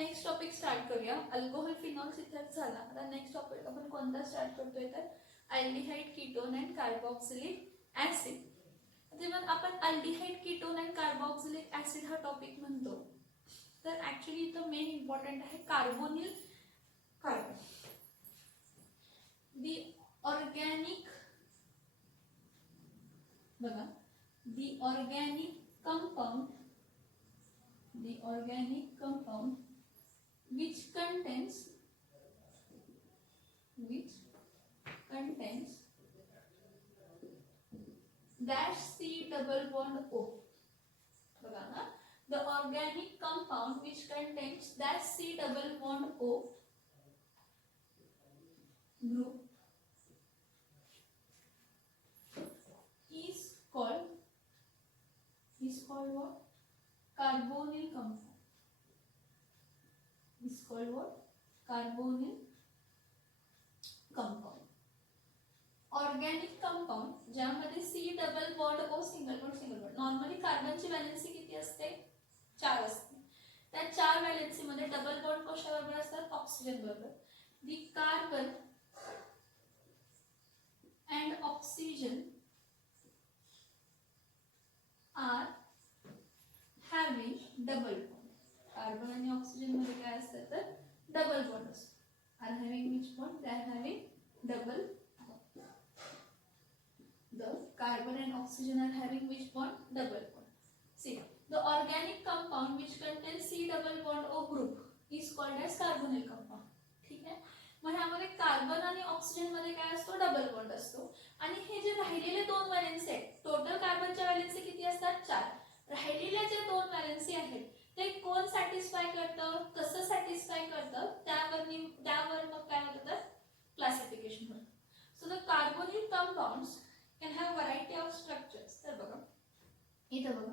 Next topic start करूया. Alcohol phenol इथर झाला. आता नेक्स्ट टॉपिक आपण कोणता स्टार्ट करतोय तर aldehyde ketone and carboxylic acid. जेव्हा आपण aldehyde ketone and carboxylic acid हा टॉपिक म्हणतो तर ऍक्च्युली इथं मेन इम्पॉर्टंट आहे कार्बोनिल कार्बन. दी ऑर्गॅनिक बघा दी organic compound which contains dash C double bond O. बघा ना, the organic compound which contains dash C double bond O group is called what? Carbonyl compound. Is called what? Carbonyl compound. Organic compound ज्यामध्ये C double bond O single bond. Normally कार्बनची valency किती असते? 4 असते. त्या 4 valency मध्ये double bond कशाबरोबर असतात? Oxygen बरोबर. The carbon and oxygen are having double bond. Carbon आणि ऑक्सिजन मध्ये काय असतं तर डबल बॉन्ड असतो. Are having which bond? They are having double. The carbon and oxygen are having which bond? Double bond. See, the organic compound which contains C double bond O group is called as carbonyl compound. ठीक आहे. मग ह्यामध्ये carbon आणि oxygen मध्ये काय असतो? Double bond असतो. आणि हे जे राहिलेले 2 व्हॅलेन्सी आहेत, टोटल कार्बनच्या व्हॅलेन्सी किती असतात? 4. राहिलेले जे 2 व्हॅलेन्सी आहेत ते कोण सॅटिस्फाय करतं, कसं सॅटिस्फाय करतं, त्यावर मग काय होतं? क्लासिफिकेशन होतं. So the carbonyl compounds can have variety of structures. तर बघा इथं बघा,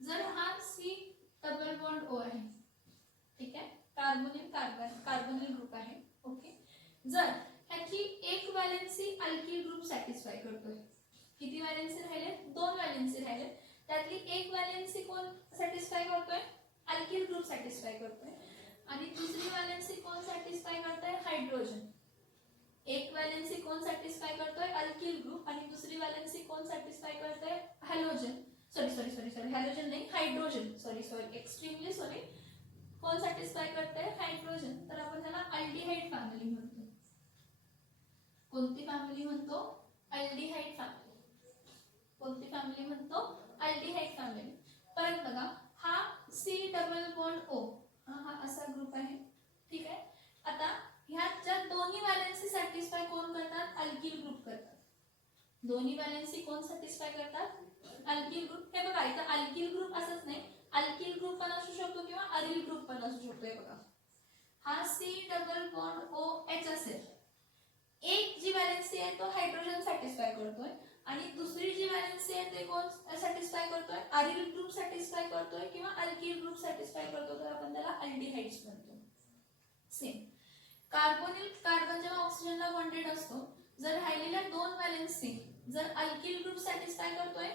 जर हा C डबल बॉन्ड O आहे, ठीक आहे, कार्बोनिल ग्रुप आहे. ओके. जर ह्याची एक व्हॅलेन्सी अल्किल ग्रुप सॅटिस्फाय करतोय. किती व्हॅलेन्सी राहिले? 2 व्हॅलेन्सी राहिले. त्यातली एक व्हॅलेन्सी कोण सॅटिस्फाय करतोय? अल्किल ग्रुप सॅटिस्फाय करतोय. आणि दुसरी व्हॅलेन्सी कोण सॅटिस्फाय करतोय? हायड्रोजन. एक व्हॅलेन्सी कोण सॅटिस्फाय करतोय? Alkyl group. आणि दुसरी व्हॅलेन्सी कोण सॅटिस्फाय करतोय? हॅलोजन. सॉरी हॅलोजन नाही, हायड्रोजन. Sorry extremely sorry. कोण सॅटिस्फाय करतोय? हायड्रोजन. तर आपण त्याला अल्डिहाइड फॅमिली म्हणतो. कोणती फॅमिली म्हणतो? Aldehyde family. कोणती फॅमिली म्हणतो? Aldehyde family. परत बघा, हा C डबल बॉन्ड O हा असा ग्रुप आहे. ठीक आहे. आता ह्यात ज्या दोन्ही व्हॅलेन्सी सॅटिस्फाय कोण करतात? अल्किल ग्रुप करतात. दोन्ही व्हॅलेन्सी कोण सॅटिस्फाय करतात? Alkyl group. हे बघा इथं अल्किल ग्रुप असंच नाही, अल्किल ग्रुप पण असू शकतो किंवा अरिल ग्रुप पण असू शकतो. हे बघा, हा C डबल बॉन्ड OH असेल. एक जी व्हॅलेन्सी आहे तो हायड्रोजन सॅटिस्फाय करतोय आणि दुसरी जी व्हॅलेन्सी आहे ते कोण सॅटिस्फाय करतोय? अरिल ग्रुप सॅटिस्फाय करतोय किंवा अल्किल ग्रुप सॅटिस्फाय करतोय. तर आपण त्याला अल्डिहाइड्स म्हणतो. सेम कार्बन जेव्हा ऑक्सिजनला बॉन्डेड असतो, जर राहिलेल्या 2 व्हॅलेन्सी जर अल्किल ग्रुप सॅटिस्फाय करतोय,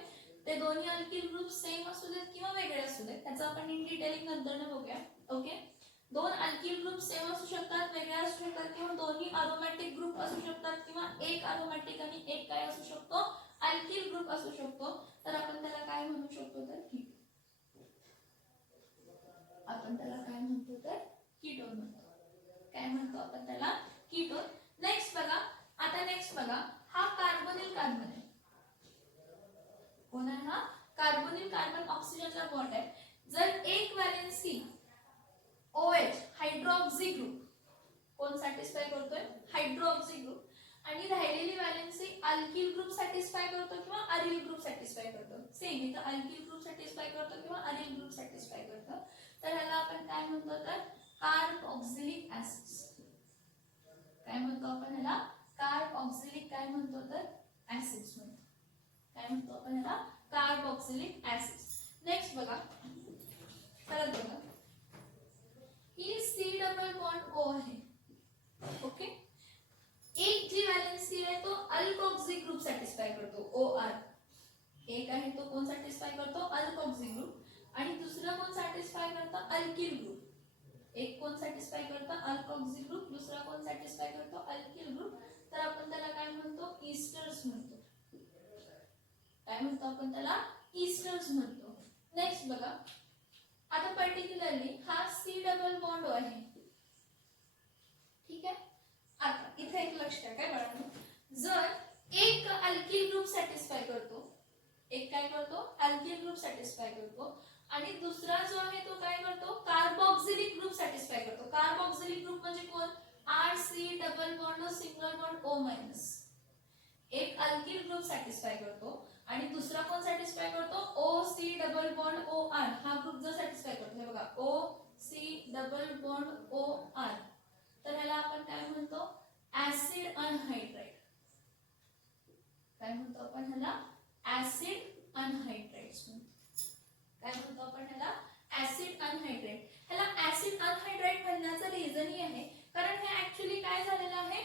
ते दोन्ही अल्किल ग्रुप सेम असू देत किंवा वेगळे असू देत, त्याचं आपण इन डिटेलिंग नंतर बघूया. ओके. 2 अल्किल ग्रुप सेम असू शकतात, वेगळे असू शकतात किंवा दोन्ही अरोमॅटिक ग्रुप असू शकतात किंवा एक अरोमॅटिक आणि एक काय असू शकतो? अल्किल ग्रुप असू शकतो. तर आपण त्याला काय म्हणू शकतो तर कीटोन. आपण त्याला काय म्हणतो तर कीटोन म्हणतो. काय म्हणतो आपण त्याला? कीटोन. नेक्स्ट बघा, हा कार्बोनिल कार्बन आहे. कोण आहे हा? कार्बोनिल कार्बन ऑक्सिजनला बॉन्ड आहे. जर एक व्हॅलेन्सी OH हायड्रोक्सी ग्रुप कोण सॅटिस्फाय करतोय? Hydroxy group. आणि राहिलेली व्हॅलेन्सी अल्किल ग्रुप सॅटिस्फाय करतो किंवा अरिल ग्रुप सॅटिस्फाय करतो. सेम इथं अल्किल ग्रुप सॅटिस्फाय करतो किंवा अरिल ग्रुप सॅटिस्फाय करतो. तर ह्याला आपण काय म्हणतो तर कार्बऑक्सिलिक ऍसिड्स. काय म्हणतो आपण ह्याला? कार्बऑक्सिलिक काय म्हणतो तर ऍसिड्स म्हणतो. काय म्हणतो आपण ह्याला? कार्बऑक्सिलिक ऍसिड्स. नेक्स्ट बघा, परत बघा, ही C डबल बॉन्ड O आहे. ओके. एक जी व्हॅलेन्सी आहे तो अल्कोक्सी ग्रुप सॅटिस्फाय करतो. OR एक आहे तो कोण सॅटिस्फाय करतो? Alkoxy group. आणि दुसरा कोण सॅटिस्फाय करतो? Alkyl group. एक कोण सॅटिस्फाय करतं अल्कोक्सी ग्रुप, दुसरा कोण सॅटिस्फाय करतो अल्किल ग्रुप, तर आपण त्याला काय म्हणतो ईस्टर्स म्हणतो. काय म्हणतो आपण त्याला ईस्टर्स म्हणतो. नेक्स्ट बघा, आता पर्टिक्युलरली हा सी डबल बॉन्ड आहे. ठीक आहे, आता इथे एक लक्ष द्या काय बाळांनो, जर एक अल्किल ग्रुप सॅटिस्फाय करतो, एक काय करतो अल्किल ग्रुप सॅटिस्फाय करतो आणि दुसरा जो आहे तो काय करतो कार्बोक्सिलिक ग्रुप सॅटिस्फाय करतो. कार्बोक्सिलिक ग्रुप म्हणजे कोण R C double bond O single bond O minus. एक अल्किल ग्रुप सॅटिस्फाय करतो आणि दुसरा कोण सॅटिस्फाय करतो O C double bond O R. हा ग्रुप जर सॅटिस्फाय करतो, हे बघा O C double bond O R, तर ह्याला आपण काय म्हणतो ऍसिड अनहायड्राइड. काय म्हणतो आपण ह्याला ऍसिड अनहायड्राइड्स म्हणतो. काय म्हणतो आपण ह्याला ऍसिड अनहायड्राइड. ह्याला ऍसिड अनहायड्राइड म्हणण्याचं रिझन ही आहे कारण हे ऍक्च्युली काय झालेलं आहे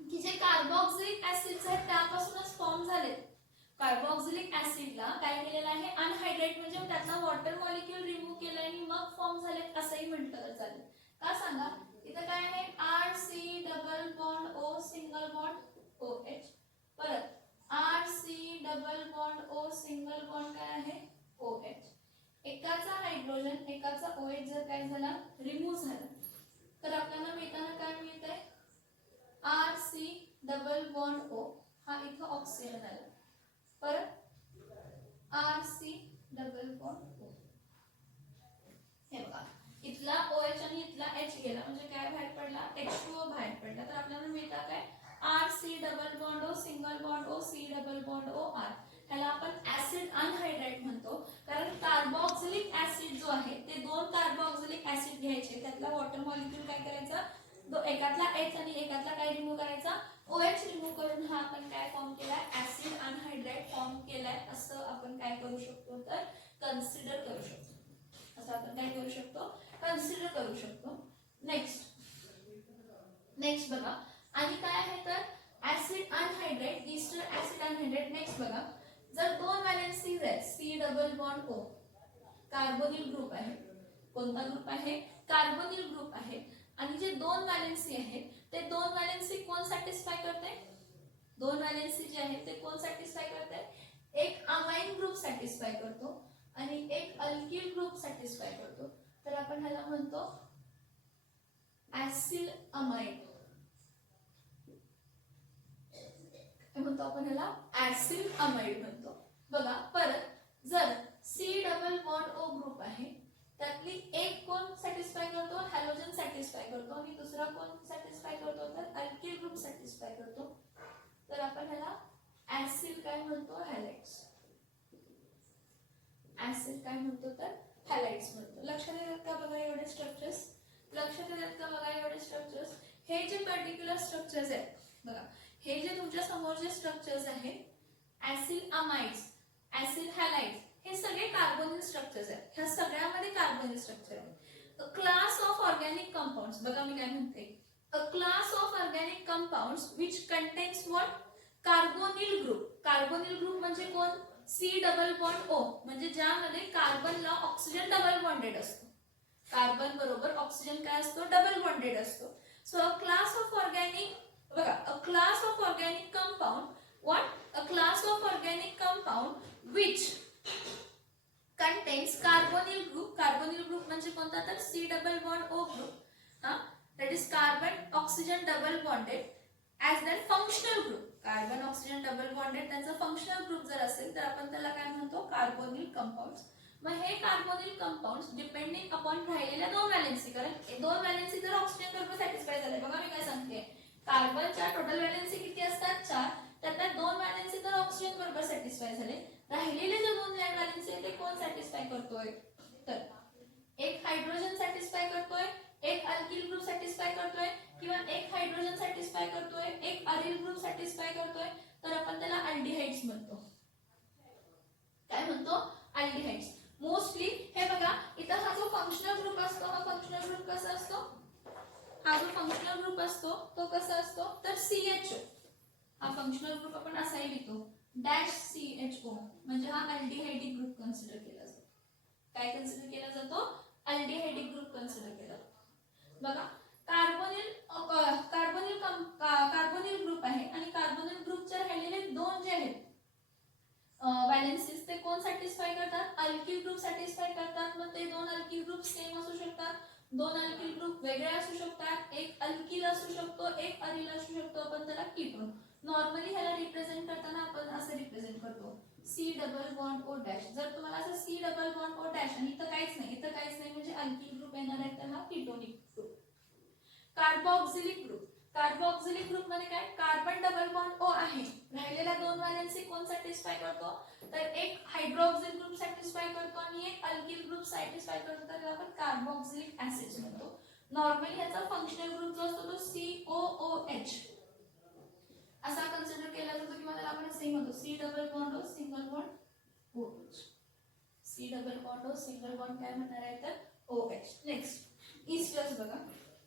की जे कार्बोक्सिलिक ऍसिड्स आहेत त्यापासूनच फॉर्म झाले. कार्बोक्सिलिक ऍसिडला काय केलेलं आहे अनहायड्राइड म्हणजे त्यातला वॉटर मॉलिक्यूल रिमूव्ह केला आणि मग फॉर्म झाले असंही म्हटलं तर चालेल. का सांगा, इथं काय आहे R C double bond O single bond O H, परत R C double bond O single bond काय आहे ओ एच. एकाचा हायड्रोजन एकाचा ओ एच जर काय झाला रिमूव्ह झाला तर आपल्याला मिळताना काय मिळतंय R C double bond O, हा इथं ऑक्सिजन आला, परत R C double bond O. हे बघा इथला OH आणि इथला H गेला म्हणजे काय बाहेर पडला H2O बाहेर पडला. तर आपल्याला मिळतं काय R C double bond O single bond O C double bond O R. ह्याला आपण ऍसिड अनहायड्राइड म्हणतो कारण कार्बोक्सिलिक ऍसिड जो आहे ते दोन कार्बोक्सिलिक ऍसिड घ्यायचे, त्यातला वॉटर मॉलिक्यूल काय करायचा एकातला H आणि एकातला काय रिमूव्ह करायचा OH रिमूव्ह करून हा आपण काय फॉर्म केलाय ऍसिड अनहायड्राइड फॉर्म केलाय. असं आपण काय करू शकतो तर कन्सिडर करू शकतो. असं आपण काय करू शकतो कन्सिडर करू शकतो. नेक्स्ट बघा आणि काय आहे तर acid anhydride ester acid anhydride. Next बघा, जर दोन व्हॅलेन्सीज आहेत C double bond O, carbonyl group आहे. कोणता ग्रुप आहे कार्बोनिल ग्रुप आहे आणि जे दोन व्हॅलेन्सी आहेत ते दोन व्हॅलेन्सी कोण सॅटिस्फाय करते, दोन व्हॅलेन्सी जे आहेत ते कोण सॅटिस्फाय करते, एक अमाइन ग्रुप सॅटिस्फाय करतो आणि एक अल्किल ग्रुप सॅटिस्फाय करतो. तर आपण ह्याला म्हणतो ऍसिड अमाइड. म्हणतो आपण ह्याला ऍसिड अमाइड म्हणतो. बघा परत जर C double bond O group आहे त्यातली एक कोण सॅटिस्फाय करतो हॅलोजन सॅटिस्फाय करतो आणि दुसरा कोण सॅटिस्फाय करतो तर अल्किल ग्रुप सॅटिस्फाय करतो. तर आपण ह्याला ऍसिड काय म्हणतो हॅलाइड्स. ऍसिड काय म्हणतो तर हॅलाइड्स म्हणतो. लक्षात येतात का बघा एवढे स्ट्रक्चर्स, लक्षात येतात का बघा एवढे स्ट्रक्चर्स. हे जे पर्टिक्युलर स्ट्रक्चर्स आहेत बघा, हे जे तुमच्या समोर जे स्ट्रक्चर्स आहेत ऍसिड अमाइड्स ऍसिड हॅलाइड्स हे सगळे कार्बोनिल स्ट्रक्चर्स आहेत. ह्या सगळ्यामध्ये कार्बोनिल स्ट्रक्चर आहे. A class of organic compounds, बघा मी काय म्हणते a class of organic compounds which contains what carbonyl group. Carbonyl group म्हणजे कोण सी डबल बॉन्ड ओ म्हणजे ज्यामध्ये कार्बनला ऑक्सिजन डबल बॉन्डेड असतो. कार्बन बरोबर ऑक्सिजन काय असतो डबल बॉन्डेड असतो. So a class of organic बघा a class of organic compound what a class of organic compound which contains carbonyl group. Carbonyl group म्हणजे कोणता तर C double bond O group, हा that is carbon oxygen double bonded as that functional group. Carbon oxygen double bonded त्यांचा functional group जर असेल तर आपण त्याला काय म्हणतो कार्बोनिल कंपाऊंड्स. मग हे कार्बोनिल कंपाऊंड्स डिपेंडिंग अपॉन राहिलेल्या दोन व्हॅलेन्सी, कारण दोन व्हॅलेन्सी जर ऑक्सिजन बरोबर सॅटिस्फाय झाले, बघा मी काय सांगते कार्बनच्या टोटल व्हॅलेन्सी किती असतात 4, त्यातल्या दोन व्हॅलेन्सी जर ऑक्सिजन बरोबर सॅटिस्फाय झाले, राहिलेले जे दोन व्हॅलेन्सी आहेत ते कोण सॅटिस्फाय करतोय तर एक हायड्रोजन सॅटिस्फाय करतोय, एक अल्किल ग्रुप सॅटिस्फाय करतोय किंवा एक हायड्रोजन सॅटिस्फाय करतोय, एक अरिल ग्रुप सॅटिस्फाय करतोय, तर आपण त्याला अल्डिहाइड्स म्हणतो. काय म्हणतो अल्डिहाइड्स. मोस्टली हे बघा इथं हा जो फंक्शनल ग्रुप असतो हा फंक्शनल ग्रुप कसा असतो, हा जो फंक्शनल ग्रुप असतो तो कसा असतो तर CHO. हा फंक्शनल ग्रुप आपण असाही लिहितो डॅश CHO म्हणजे हा अल्डिहाइडिक ग्रुप कन्सिडर केला जातो. काय कन्सिडर केला जातो अल्डिहाइडिक ग्रुप कन्सिडर केला. बघा कार्बोनिल ग्रुप आहे आणि कार्बोनिल ग्रुपचे राहिलेले दोन जे आहेत व्हॅलेन्सीज ते कोण सॅटिस्फाय करतात, अल्किल ग्रुप सॅटिस्फाय करतात. मग ते दोन अल्किल ग्रुप सेम असू शकतात, दोन अल्किल ग्रुप वेगळे असू शकतात, एक अल्किल असू शकतो, एक अरिल असू शकतो. आपण त्याला कीटोन. नॉर्मली ह्याला रिप्रेझेंट करताना आपण असं रिप्रेझेंट करतो C double bond O dash. जर तुम्हाला असं C double bond O dash आणि इथं काहीच नाही म्हणजे अल्किल ग्रुप येणार आहे, तर हा ketonic group. Carboxylic group. Carboxylic group मध्ये काय, कार्बन डबल बॉन्ड ओ आहे, राहिलेला दोन व्हॅलेन्सी कोण सॅटिस्फाय करतो, तर एक हायड्रोक्सिल ग्रुप सॅटिस्फाय करतो आणि एक अल्किल ग्रुप सॅटिस्फाय करतो, तर आपण कार्बोक्सिलिक ऍसिड्स म्हणतो. नॉर्मली ह्याचा फंक्शनल ग्रुप जो असतो तो COOH असा कन्सिडर केला जातो, किंवा त्याला आपण असेही म्हणतो C double bond O single bond OH. C double bond O single bond काय म्हणणार आहे तर OH. नेक्स्ट ईस्टर्स बघा.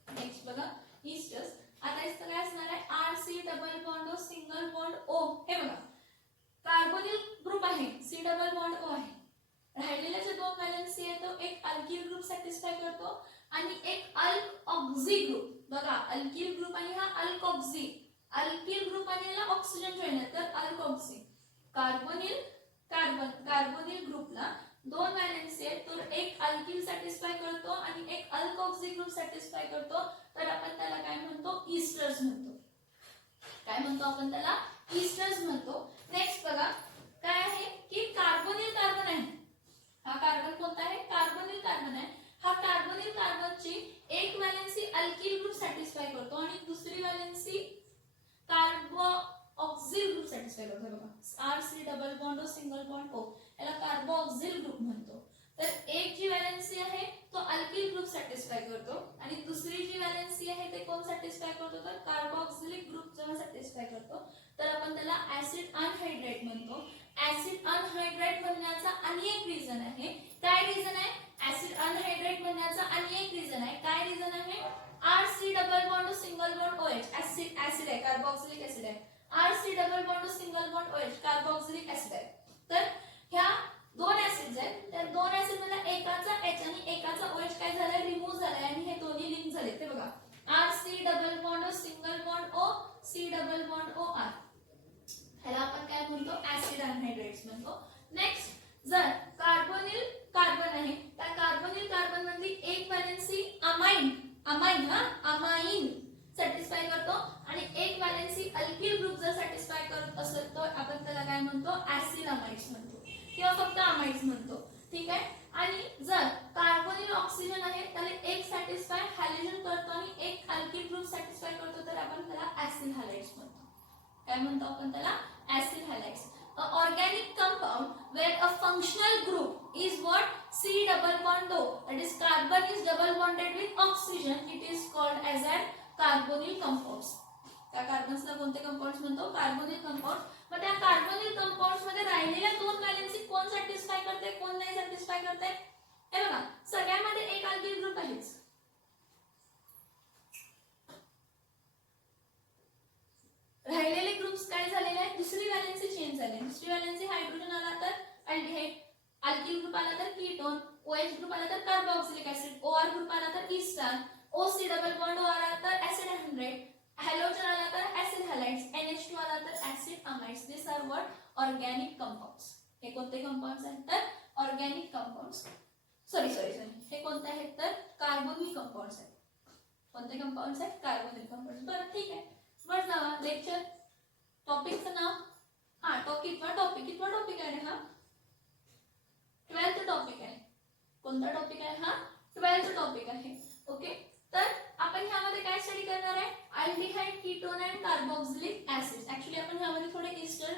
नेक्स्ट बघा ईस्टर्स. आता इथं काय असणार आहे, RC double bond O single bond O. हे बघा कार्बोनिल ग्रुप आहे, सी डबल बॉन्ड O आहे, राहिलेले जे दोन व्हॅलेन्सी आहे तो एक अल्किल ग्रुप सॅटिस्फाय करतो आणि एक अल्कऑक्सी ग्रुप. बघा अल्किल ग्रुप आणि हा अल्कऑक्सी. अल्किल ग्रुप आणि याला ऑक्सिजन जॉइन आहे तर अल्कऑक्सी. कार्बोनिल ग्रुपला दोन व्हॅलेन्सी आहेत, तर एक अल्किल सॅटिस्फाय करतो आणि एक अल्कऑक्सी ग्रुप सॅटिस्फाय करतो, तर आपण त्याला काय म्हणतो, ईस्टर्स म्हणतो. काय म्हणतो आपण त्याला, ईस्टर्स म्हणतो. नेक्स्ट बघा काय आहे की कार्बोनिल कार्बन आहे. हा कार्बन कोणता आहे, कार्बोनिल कार्बन आहे. हा कार्बोनिल कार्बनची एक व्हॅलेन्सी अल्किल ग्रुप सॅटिस्फाय करतो आणि दुसरी व्हॅलेन्सी कार्बोऑक्सिल ग्रुप सॅटिस्फाय करतो. बघा RC double bond O single bond O याला कार्बोऑक्सिल ग्रुप म्हणतो. तर एक जी व्हॅलेन्सी आहे तो अल्किल ग्रुप सॅटिस्फाय करतो आणि दुसरी जी व्हॅलेन्सी आहे ते कोण सॅटिस्फाय करतो, तर कार्बोऑक्सिलिक ग्रुप जेव्हा सॅटिस्फाय करतो तर आपण त्याला ऍसिड अनहायड्रेट म्हणतो. ऍसिड अनहायड्रेट बनण्याचा आणि एक रिझन आहे. काय रिझन आहे, ऍसिड अनहायड्रेट बनण्याचा आणि एक रिझन आहे. काय रिझन आहे, RC double bond O single bond OH acid आहे, कार्बोक्सिलिक ऍसिड आहे. RC double bond O single bond OH carboxylic acid आहे. तर ह्या दोन ऍसिड्स आहेत, त्या दोन ऍसिड मधला एकाचा H आणि एकाचा OH काय झालाय, रिमूव्ह झालाय आणि हे दोन्ही लिंक झाले. ते बघा RC double bond O single bond O C double bond OR. ह्याला आपण काय म्हणतो, ऍसिड अनहायड्रेट्स म्हणतो. नेक्स्ट जर कार्बोनिल कार्बन आहे, त्या कार्बोनिल कार्बन मधली एक व्हॅलेन्सी अमाइन सॅटिस्फाय करतो आणि एक व्हॅलेन्सी अल्किल ग्रुप जर सॅटिस्फाय करत असेल तर आपण त्याला काय म्हणतो, ऍसिड अमाइड्स म्हणतो किंवा फक्त अमाइड्स म्हणतो. ठीक आहे. आणि जर कार्बोनिल ऑक्सिजन आहे त्याला एक सॅटिस्फाय हॅलोजन करतो आणि एक अल्किल ग्रुप सॅटिस्फाय करतो, तर आपण त्याला ऍसिड हॅलाइड्स म्हणतो. काय म्हणतो आपण त्याला, acid हॅलाइड्स. A organic compound where a functional group is what, C double bond O, that is carbon is double bonded with oxygen, it is called as an carbonyl compounds. त्या कार्बन्सला कोणते कंपाऊंड्स म्हणतो, carbonyl compound. मग त्या carbonyl compounds मध्ये राहिलेल्या दोन valency कोण satisfy करते, कोण नाही सॅटिस्फाय करते. हे बघा सगळ्यामध्ये एक अल्किल ग्रुप आहेच, राहिलेले ग्रुप्स काय झालेले आहेत, दुसरी व्हॅलेन्सी चेंज झाली. दुसरी व्हॅलेन्सी हायड्रोजन आला तर अल्डिहाइड, अल्किल ग्रुप आला तर कीटोन, OH ग्रुप आला तर कार्बोक्सिलिक ऍसिड, OR ग्रुप आला तर Easter, OC double bond O आला तर ऍसिड अनहायड्रेट, हॅलोजन आला तर ऍसिड हॅलाइड्स, NH2 आला तर acid amides. This are what organic compounds. हे कोणते कंपाऊंड्स आहेत तर ऑर्गॅनिक कंपाऊंड्स. सॉरी हे कोणते आहेत तर कार्बोनिल कंपाऊंड्स आहेत. कोणते कंपाऊंड्स आहेत, कार्बोनिल कंपाऊंड्स. बरं ठीक आहे. वर जावा लेक्चर. टॉपिकचं नाव कितवा टॉपिक आहे हा, 12th टॉपिक आहे. कोणता टॉपिक आहे हा, 12th टॉपिक आहे. ओके. तर आपण ह्यामध्ये काय स्टडी करणार आहे, aldehyde, ketone and carboxylic acids. Actually आपण ह्यामध्ये थोडे ईस्टर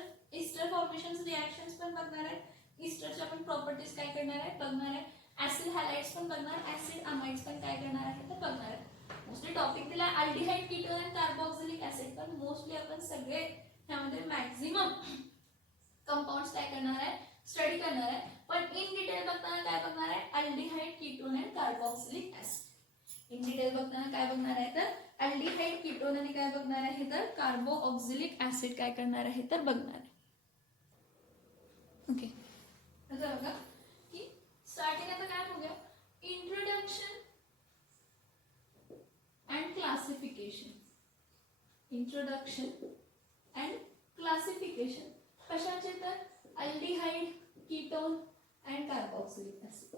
फॉर्मेशन्स रिएक्शन्स पण बघणार आहे. ईस्टरचे आपण प्रॉपर्टीज काय करणार आहे बघणार आहे. ऍसिड हॅलाइड्स पण बघणार, ऍसिड अमाइड्स पण काय करणार आहे तर बघणार आहे. मोस्टली टॉपिक दिला aldehyde, ketone and carboxylic acid, पण मोस्टली आपण सगळे ह्यामध्ये मॅक्झिमम कंपाऊंड्स काय करणार आहे, स्टडी करणार आहे. पण इन डिटेल बघताना काय बघणार आहे, aldehyde, ketone and carboxylic acid. In detail बघताना काय बघणार आहे तर अल्डिहाइड, कीटोन आणि काय बघणार आहे तर कार्बोक्सिलिक ऍसिड काय करणार आहे तर बघणार आहे. ओके. आता बघा की स्टार्टिंग आता काय बघूया, इंट्रोडक्शन इंट्रोडक्शन अँड क्लासिफिकेशन. कशाचे तर aldehyde, ketone and carboxylic acid.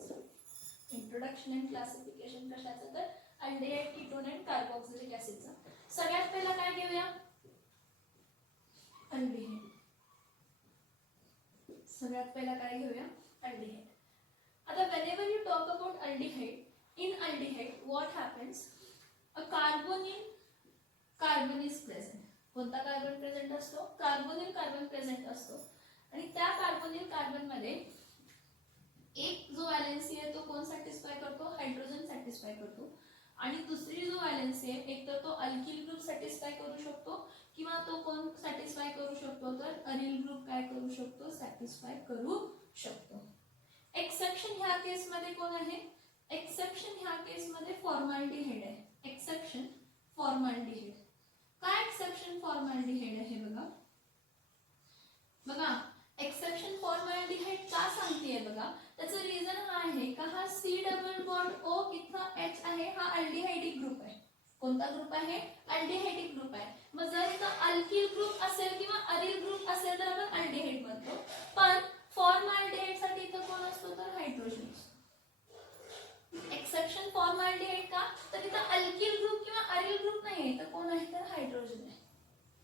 Introduction and classification कशाचं तर अल्डिहाइड, कीटोन अँड कार्बोक्सिलिक ऍसिडचं. सगळ्यात पहिला काय घेऊया, अल्डिहाइड. सगळ्यात पहिला काय घेऊया, अल्डिहाइड. आता whenever you talk about aldehyde, in aldehyde what happens, a carbonyl carbon is present. कोणता कार्बन प्रेझेंट असतो, कार्बोनिल कार्बन प्रेझेंट असतो. आणि त्या कार्बोनिल कार्बन मध्ये एक जो व्हॅलेन्सी आहे तो कोण सॅटिस्फाय करतो, हायड्रोजन सॅटिस्फाय करतो. आणि दुसरी जो व्हॅलेन्सी आहे एक तर तो अल्किल ग्रुप सॅटिस्फाय करू शकतो किंवा तो कोण सॅटिस्फाय करू शकतो तर अरिल ग्रुप काय करू शकतो, सॅटिस्फाय करू शकतो. एक्सेप्शन ह्या केस मध्ये कोण आहे, एक्सेप्शन ह्या केस मध्ये फॉर्मॅल्डिहाइड आहे. एक्सेप्शन फॉर्मॅल्डिहाइड. काय एक्सेप्शन फॉर्मॅल्डिहाइड आहे बघा, बघा एक्सेप्शन फॉर्मॅल्डिहाइड का सांगतेय बघा, त्याचं रिझन हा आहे का हा C डबल बॉन्ड O इथं H आहे, हा अल्डिहाइडिक ग्रुप आहे. कोणता ग्रुप आहे, अल्डिहाइडिक ग्रुप आहे. मग जर इथं अल्किल ग्रुप असेल किंवा अरिल ग्रुप असेल तर आपण अल्डिहाइड म्हणतो. पण फॉर्मॅल्डिहाइड साठी इथं कोण असतो तर हायड्रोजन. एक्सेप्शन फॉर्मॅल्डिहाइड का तर इथं अल्किल ग्रुप किंवा अरिल ग्रुप नाहीये तर कोण आहे तर हायड्रोजन आहे.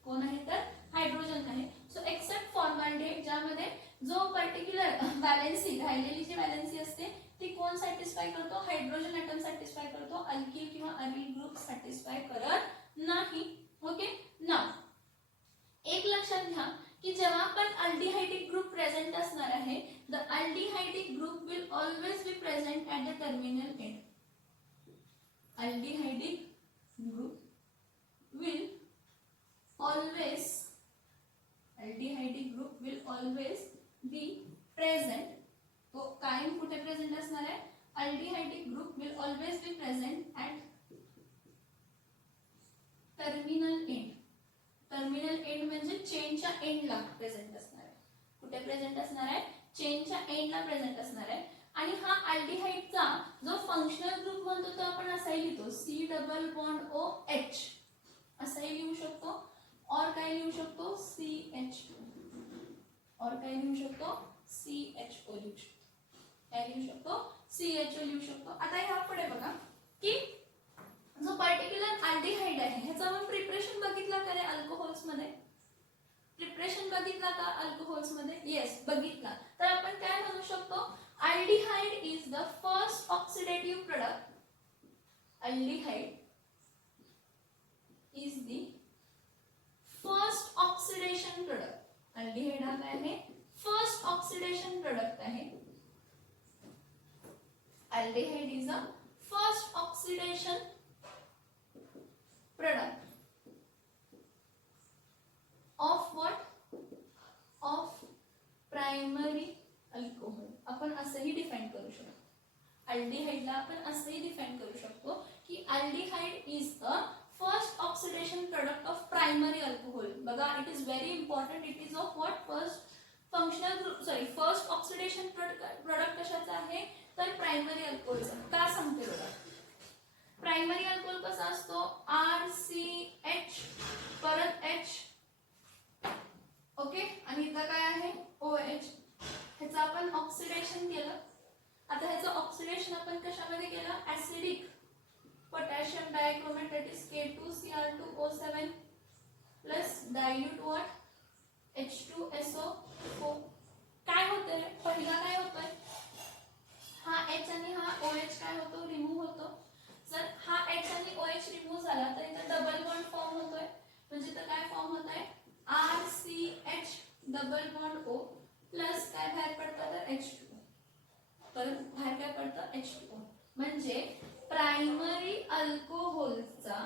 कोण आहे तर हायड्रोजन आहे. सो एक्सेप्ट फॉर्मॅल्डिहाइड ज्यामध्ये जो पर्टिक्युलर व्हॅलेन्सी राहिलेली जी व्हॅलेन्सी असते ती कोण सॅटिस्फाय करतो, हायड्रोजन ॲटम सॅटिस्फाय करतो, अल्किल किंवा अरिल ग्रुप सॅटिस्फाय करत नाही. ओके. नाउ एक लक्षात घ्या की जेव्हा पण अल्डिहाइडिक ग्रुप प्रेझेंट असणार आहे, the aldehydic group will always be present at the terminal end. Aldehydic group will always, aldehydic group will always be present. तो कायम कुठे प्रेझेंट असणार आहे, aldehydic group will always be present at terminal end. Terminal end म्हणजे चेनच्या एंडला present असणार आहे. कुठे प्रेझेंट असणार आहे, चेनच्या एंडला प्रेझेंट असणार आहे. आणि हा अल्डिहाइडचा जो फंक्शनल ग्रुप म्हणतो तो आपण असाही लिहितो, C double bond O H असाही लिहू शकतो. और काय लिहू शकतो, CH2. और काय लिहू शकतो, CHO लिहू शकतो. काय लिहू शकतो, CHO लिहू शकतो. आता ह्या पुढे बघा की जो पर्टिक्युलर अल्डिहाइड आहे ह्याचा आपण प्रिपरेशन बघितला का रे अल्कोहोल्स मध्ये, प्रिपरेशन बघितला का अल्कोहोल्स मध्ये, येस बघितला. तर आपण काय म्हणू शकतो, aldehyde is the first oxidative product. Aldehyde is the first oxidation product. Aldehyde हा काय आहे, फर्स्ट ऑक्सिडेशन प्रोडक्ट आहे. Aldehyde is a first oxidation product of what, of primary alcohol. आपण असंही डिफाइन करू शकतो, अल्डिहाइडला आपण असंही डिफाइन करू शकतो की aldehyde is a first oxidation product of primary alcohol. बघा it is very important. It is of what, first functional group, sorry first oxidation product कशाचा आहे तर प्रायमरी अल्कोहोलचा. का सांगते बघा, प्रायमरी अल्कोहोल कसा असतो, RCH परत H. ओके. आणि इथं काय आहे OH. ह्याचं आपण ऑक्सिडेशन केलं. आता ह्याचं ऑक्सिडेशन आपण कशामध्ये केलं, acidic potassium dichromate, that is K2Cr2O7 plus dilute what, H2SO4. काय होतंय, पहिला काय होतोय, हा H आणि हा OH काय होतो, रिमूव्ह होतो. जर हा H आणि OH रिमूव्ह झाला तर इथे डबल बॉन्ड फॉर्म होतोय. म्हणजे इथं काय फॉर्म होतंय, RCH double bond O plus काय बाहेर पडतं तर H2O. परत बाहेर काय पडतं H2O. म्हणजे प्रायमरी अल्कोहोलचा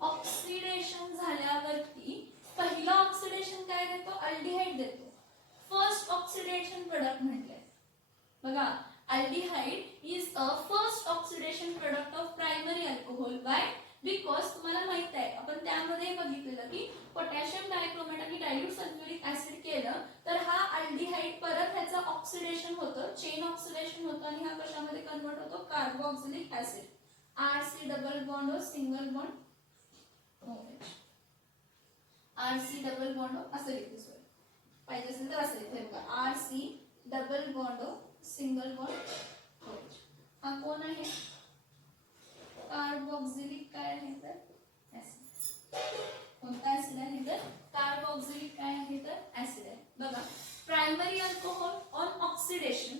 ऑक्सिडेशन झाल्यावरती पहिला ऑक्सिडेशन काय देतो, अल्डिहाइड देतो. फर्स्ट ऑक्सिडेशन प्रोडक्ट म्हटलंय बघा, aldehyde is a first oxidation product of primary alcohol. By because तुम्हाला माहित आहे आपण त्यामध्ये बघितलेलं की पोटॅशियम डायक्रोमेट आणि डायल्यूट सल्फ्युरिक ऍसिड केलं तर हा अल्डिहाइड परत ह्याचं ऑक्सिडेशन होतं, चेन ऑक्सिडेशन होतं आणि हा कशामध्ये कन्वर्ट होतो, carboxylic acid. RC double bond और single bond OH. RC double bond असं लिहिते, सॉरी पाहिजे असेल तर असं लिहिते बघा, RC double bond single bond OH. हा कोण आहे, कार्बोक्सिलिक काय आहे तर ऍसिड. कोणता ऍसिड आहे तर कार्बोक्सिलिक काय आहे तर ऍसिड आहे. बघा primary alcohol on oxidation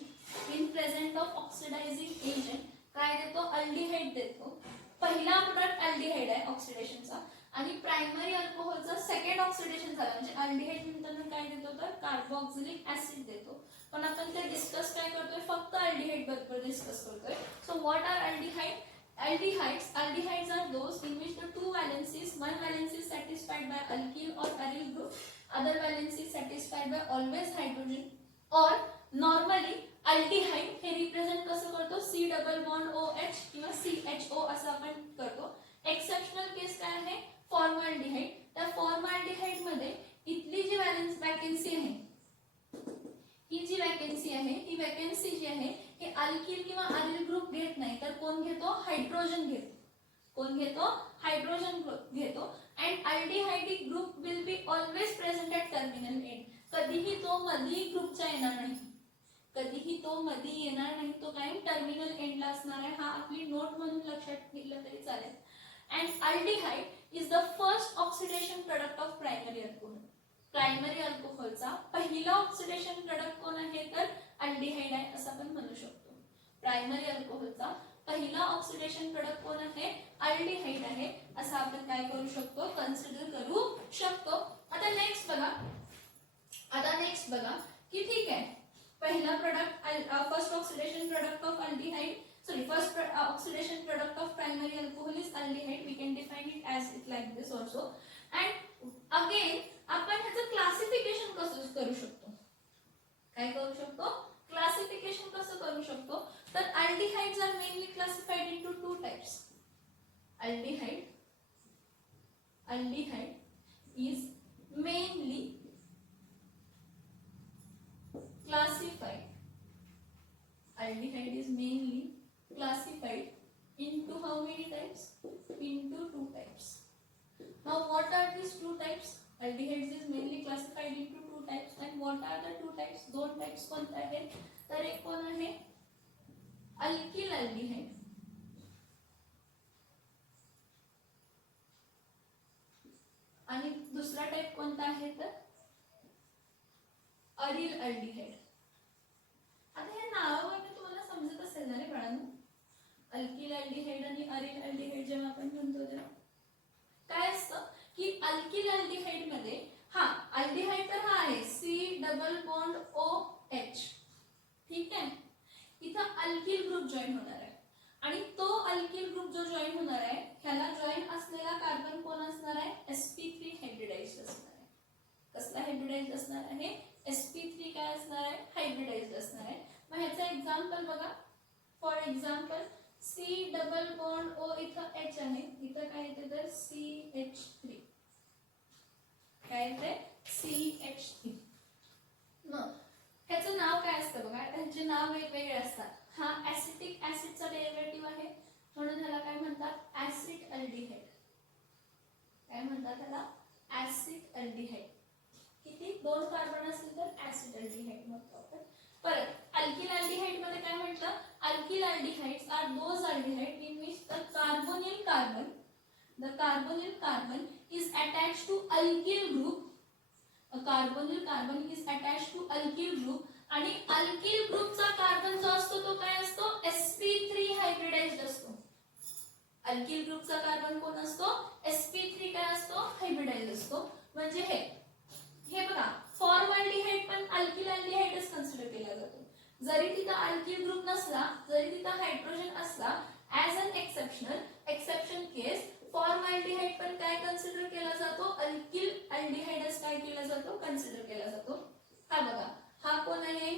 in present of oxidizing agent काय देतो, अल्डिहाइड देतो. पहिला प्रोडक्ट अल्डिहाइड आहे ऑक्सिडेशनचा, आणि प्रायमरी अल्कोहोलचा सेकंड ऑक्सिडेशन झाला म्हणजे अल्डिहाइड नंतर काय देतो तर कार्बोक्सिलिक ऍसिड देतो. पण आपण ते डिस्कस काय करतोय, फक्त अल्डिहाइड बद्दल डिस्कस करतोय. So what are aldehyde? Aldehydes are those in which the two valencies, one valence is satisfied by alkyl or aryl group, other valence is satisfied by always hydrogen. or normally aldehyde हे represent कसं करतो, C double bond OH किंवा CHO असं आपण करतो. Exceptional केस काय आहे, formaldehyde. त्या फॉर्मल्डिहाइड मध्ये इथली जी वॅकन्सी आहे, ही जी वॅकन्सी आहे, ही वॅकन्सी जी आहे हे अल्किल किंवा अरिल ग्रुप घेत नाही, तर कोण घेतो, हायड्रोजन घेतो. कोण घेतो, हायड्रोजन घेतो. And aldehydic group will be always present at terminal end. कधीही तो मधी ग्रुपच्या येणार नाही, कधीही तो मधी येणार नाही, तो कायम टर्मिनल एंडला असणार आहे. हा आपली नोट म्हणून लक्षात घेतलं तरी चालेल. And aldehyde is the first oxidation product of primary alcohol. Primary अल्कोहोलचा पहिला ऑक्सिडेशन प्रोडक्ट कोण आहे तर अल्डिहाइड आहे असं आपण म्हणू शकतो. प्रायमरी अल्कोहोलचा पहिला ऑक्सिडेशन प्रोडक्ट कोण आहे, अल्डिहाइड आहे असं आपण काय करू शकतो, कन्सिडर करू शकतो. आता नेक्स्ट बघा की ठीक आहे, पहिला product first oxidation product of aldehyde, sorry, first oxidation product of primary alcohol is aldehyde. We can define it as it like this also. And again आपण ह्याचं क्लासिफिकेशन कसं करू शकतो, काय करू शकतो, क्लासिफिकेशन कसं करू शकतो तर aldehydes are mainly classified into two types. aldehyde is mainly classified into how many types, into two types. Now what are these two types? Aldehydes is mainly classified into two types. And what are the two types? दोन types कोणते आहेत तर एक कोण आहे, alkyl aldehyde, आणि दुसरा type कोणता आहे तर अरिल अल्डिहाइड. आता हे नावावरून तुम्हाला समजत असेल ना रे बाळांनो, अल्किल अल्डिहाइड आणि अरिल अल्डिहाइड जेव्हा आपण म्हणतो तेव्हा काय असतं की अल्किल अल्डिहाइड मध्ये हा अल्डिहाइड तर हा आहे C डबल बॉन्ड OH, ठीक आहे. इथं अल्किल ग्रुप जॉईन होणार आहे आणि तो अल्किल ग्रुप जो जॉईन होणार आहे ह्याला जॉईन असलेला कार्बन कोण असणार आहे, sp3 हायब्रिडाइज्ड असणार आहे. कसला हायब्रिडाइज्ड असणार आहे, sp3 काय असणार आहे, हायब्रिडाइज्ड असणार आहे. मग ह्याचं एक्झाम्पल बघा, for example C double bond O इथं H आहे, इथं काय येते तर CH3, काय येते CH3. मग ह्याचं नाव काय असतं बघा, त्यांचे नाव वेगवेगळे असतात. हा ऍसिटिक ऍसिडचा डेरिव्हेटिव्ह आहे म्हणून ह्याला काय म्हणतात, ऍसिड अल्डिहाइड. काय म्हणतात ह्याला, ऍसिड अल्डिहाइड. किती, दोन कार्बन असेल तर ऍसिड अल्डिहाइड म्हणतो आपण. परत अल्किल अल्डिहाइड मध्ये काय म्हटलं, alkyl aldehydes are those aldehyde in which the carbonyl carbon is attached to alkyl group. A carbonyl carbon is attached to alkyl group आणि alkyl ग्रुपचा कार्बन जो असतो तो काय असतो, sp3 हायब्रिडाइज्ड असतो. अल्किल ग्रुपचा कार्बन कोण असतो, sp3 काय असतो, हायब्रिडाइज्ड असतो. म्हणजे हे बघा, फॉर्मल्डिहाइड पण अल्किल अल्डिहाइडच कन्सिडर केला जातो. जरी तिथं अल्किल ग्रुप नसला, जरी तिथं हायड्रोजन असला, as an exception case formaldehyde पण काय कन्सिडर केला जातो, अल्किल अल्डिहाइडच काय केला जातो, कन्सिडर केला जातो. हा बघा, हा कोण आहे,